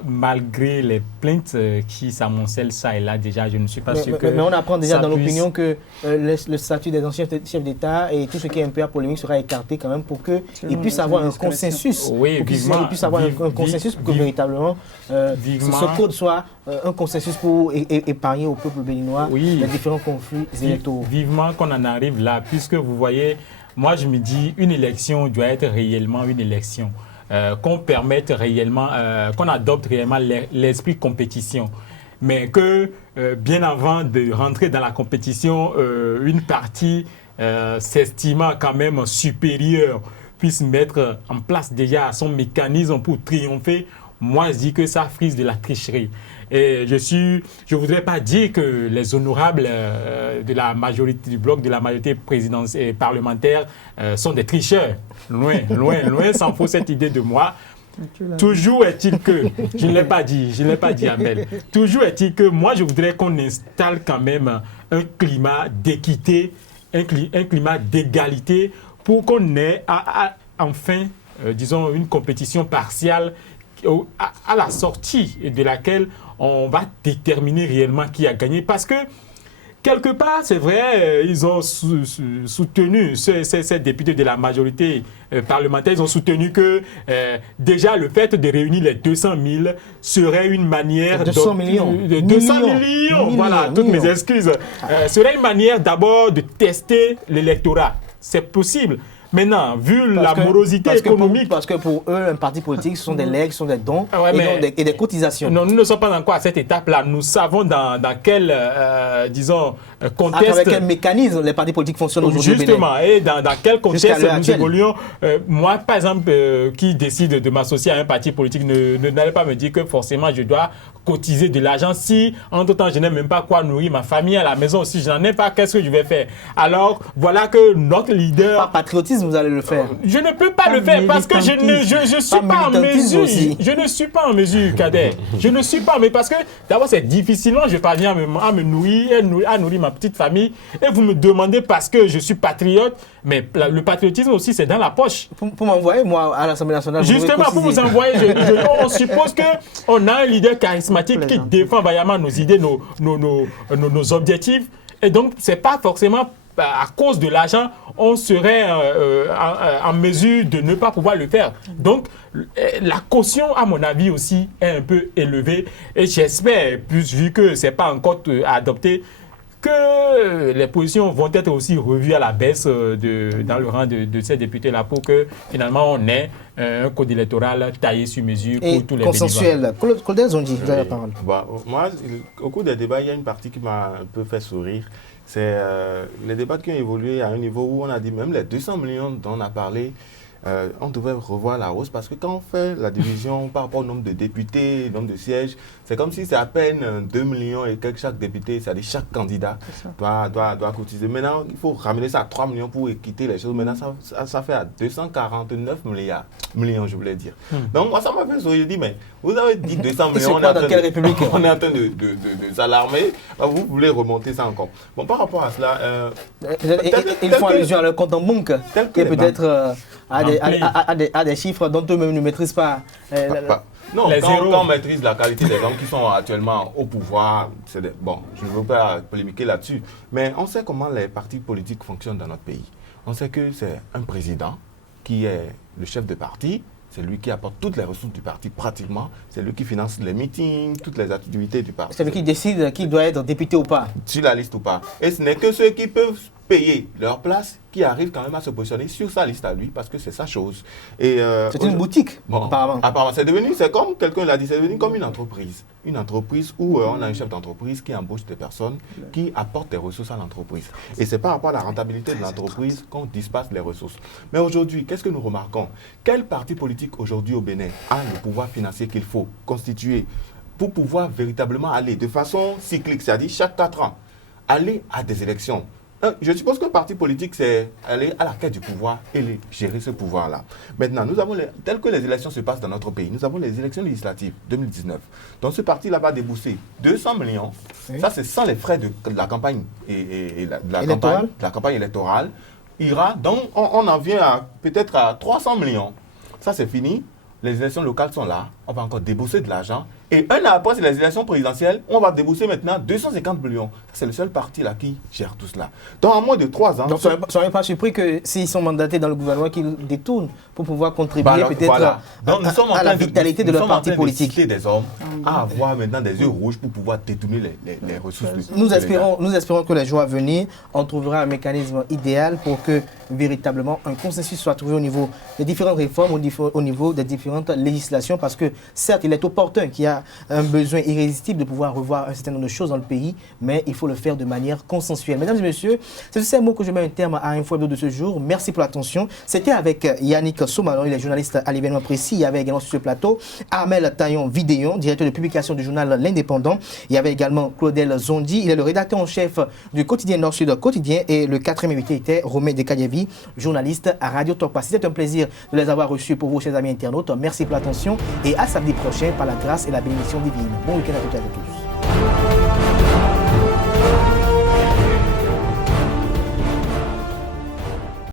Malgré les plaintes qui s'amoncellent ça et là, déjà, je ne suis pas sûr que... Mais on apprend déjà dans l'opinion que le statut des anciens chefs d'État et tout ce qui est un peu polémique sera écarté quand même pour qu'ils puissent avoir un consensus. Oui, pour qu'ils puissent avoir un consensus pour que véritablement ce code soit un consensus pour épargner au peuple béninois les différents conflits électoraux. Vivement qu'on en arrive là, puisque vous voyez... Moi, je me dis, une élection doit être réellement une élection. Qu'on permette réellement, qu'on adopte réellement l'esprit compétition. Mais que, bien avant de rentrer dans la compétition, une partie s'estimant quand même supérieure puisse mettre en place déjà son mécanisme pour triompher. Moi, je dis que ça frise de la tricherie. Et je voudrais pas dire que les honorables de la majorité du bloc, de la majorité présidentielle et parlementaire sont des tricheurs. Loin, s'en faut cette idée de moi. Toujours est-il que, je ne l'ai pas dit Amel, toujours est-il que moi je voudrais qu'on installe quand même un climat d'équité, un climat d'égalité pour qu'on ait enfin, disons, une compétition partiale à la sortie de laquelle on va déterminer réellement qui a gagné. Parce que, quelque part, c'est vrai, ils ont soutenu, ces députés de la majorité parlementaire, ils ont soutenu que déjà le fait de réunir les 200 000 serait une manière... 200 millions. 200 millions, voilà, toutes mes excuses. Serait une manière d'abord de tester l'électorat. C'est possible. Maintenant, vu la morosité économique... Parce que pour eux, un parti politique, ce sont des legs, ce sont des dons et des cotisations. Non, nous ne sommes pas encore à cette étape-là. Nous savons dans quel, disons, contexte... Avec quel mécanisme les partis politiques fonctionnent aujourd'hui. Justement, et dans quel contexte nous évoluons. Moi, par exemple, qui décide de m'associer à un parti politique, n'allez pas me dire que forcément je dois cotiser de l'argent. Si, entre-temps, je n'ai même pas quoi nourrir ma famille à la maison, si je n'en ai pas, qu'est-ce que je vais faire? Alors, voilà que notre leader... Par patriotisme, vous allez le faire. Je ne peux pas le faire parce que je suis pas en mesure. Aussi. Je ne suis pas en mesure, Kader. Je ne suis pas, mais parce que d'abord, c'est difficilement, je parviens à me nourrir, à nourrir ma petite famille. Et vous me demandez parce que je suis patriote, mais le patriotisme aussi, c'est dans la poche. Pour m'envoyer, moi, à l'Assemblée nationale. Justement, pour vous envoyer, on suppose qu'on a un leader charismatique qui défend vaillamment nos idées, nos objectifs. Et donc, ce n'est pas forcément à cause de l'argent, on serait en mesure de ne pas pouvoir le faire. Donc, la caution, à mon avis, aussi, est un peu élevée. Et j'espère, vu que ce n'est pas encore adopté, que les positions vont être aussi revues à la baisse dans le rang de ces députés-là pour que finalement on ait un code électoral taillé sur mesure pour tous les consensuel. Claudel Zonji, vous avez la parole. Moi, au cours des débats, il y a une partie qui m'a un peu fait sourire. C'est les débats qui ont évolué à un niveau où on a dit même les 200 millions dont on a parlé, on devait revoir la hausse parce que quand on fait la division par rapport au nombre de députés, nombre de sièges, c'est comme si c'est à peine 2 millions et quelques chaque député, c'est-à-dire chaque candidat doit cotiser. Maintenant, il faut ramener ça à 3 millions pour équiter les choses. Maintenant, ça fait à 249 millions, je voulais dire. Donc, moi, ça m'a fait sourire. Je dis, mais vous avez dit 200 millions, dans quelle république on est en train de s'alarmer. Vous voulez remonter ça encore. Bon, par rapport à cela... ils font allusion à leur compte en banque, qui est peut-être à des chiffres dont eux-mêmes ne maîtrisent pas. Non, quand on maîtrise la qualité des hommes qui sont actuellement au pouvoir, bon, je ne veux pas polémiquer là-dessus, mais on sait comment les partis politiques fonctionnent dans notre pays. On sait que c'est un président qui est le chef de parti, c'est lui qui apporte toutes les ressources du parti pratiquement, c'est lui qui finance les meetings, toutes les activités du parti. C'est lui qui décide qui doit être député ou pas. Sur la liste ou pas. Et ce n'est que ceux qui peuvent payer leur place qui arrivent quand même à se positionner sur sa liste à lui parce que c'est sa chose. C'est une boutique, apparemment. C'est comme quelqu'un l'a dit, c'est devenu comme une entreprise. Une entreprise où on a un chef d'entreprise qui embauche des personnes qui apportent des ressources à l'entreprise. Et c'est par rapport à la rentabilité de l'entreprise qu'on disperse les ressources. Mais aujourd'hui, qu'est-ce que nous remarquons? Quel parti politique aujourd'hui au Bénin a le pouvoir financier qu'il faut constituer pour pouvoir véritablement aller de façon cyclique, c'est-à-dire chaque 4 ans, aller à des élections? Je suppose qu'un parti politique, c'est aller à la quête du pouvoir et gérer ce pouvoir-là. Maintenant, nous avons tel que les élections se passent dans notre pays, nous avons les élections législatives 2019. Donc ce parti-là va débourser 200 millions. Oui. Ça, c'est sans les frais de la campagne et la campagne électorale. Donc, on en vient peut-être à 300 millions. Ça, c'est fini. Les élections locales sont là. On va encore débourser de l'argent. Et un an après, c'est les élections présidentielles. On va débourser maintenant 250 millions. C'est le seul parti là qui gère tout cela. Donc, en moins de 3 ans... Donc, ne soyez pas surpris que s'ils sont mandatés dans le gouvernement, qu'ils détournent pour pouvoir contribuer peut-être à la vitalité de leur parti politique. Des hommes à avoir maintenant des yeux rouges pour pouvoir détourner les ressources. Nous espérons que les jours à venir, on trouvera un mécanisme idéal pour que véritablement un consensus soit trouvé au niveau des différentes réformes, au niveau des différentes législations, parce que certes, il est opportun qu'il y a un besoin irrésistible de pouvoir revoir un certain nombre de choses dans le pays, mais il faut le faire de manière consensuelle. Mesdames et messieurs, c'est sur ces mots que je mets un terme à Info Hebdo de ce jour. Merci pour l'attention. C'était avec Yannick Somalon, il est journaliste à l'événement précis. Il y avait également sur ce plateau Armel Taillon-Vidéon, directeur de publication du journal L'Indépendant. Il y avait également Claudel Zondi, il est le rédacteur en chef du quotidien Nord-Sud Quotidien, et le 4e invité était Romain Dekadievi, journaliste à Radio Talk. C'était un plaisir de les avoir reçus pour vous, chers amis internautes. Merci pour l'attention et à samedi prochain par la grâce et la bénédiction divine. Bon week-end à toutes et à tous.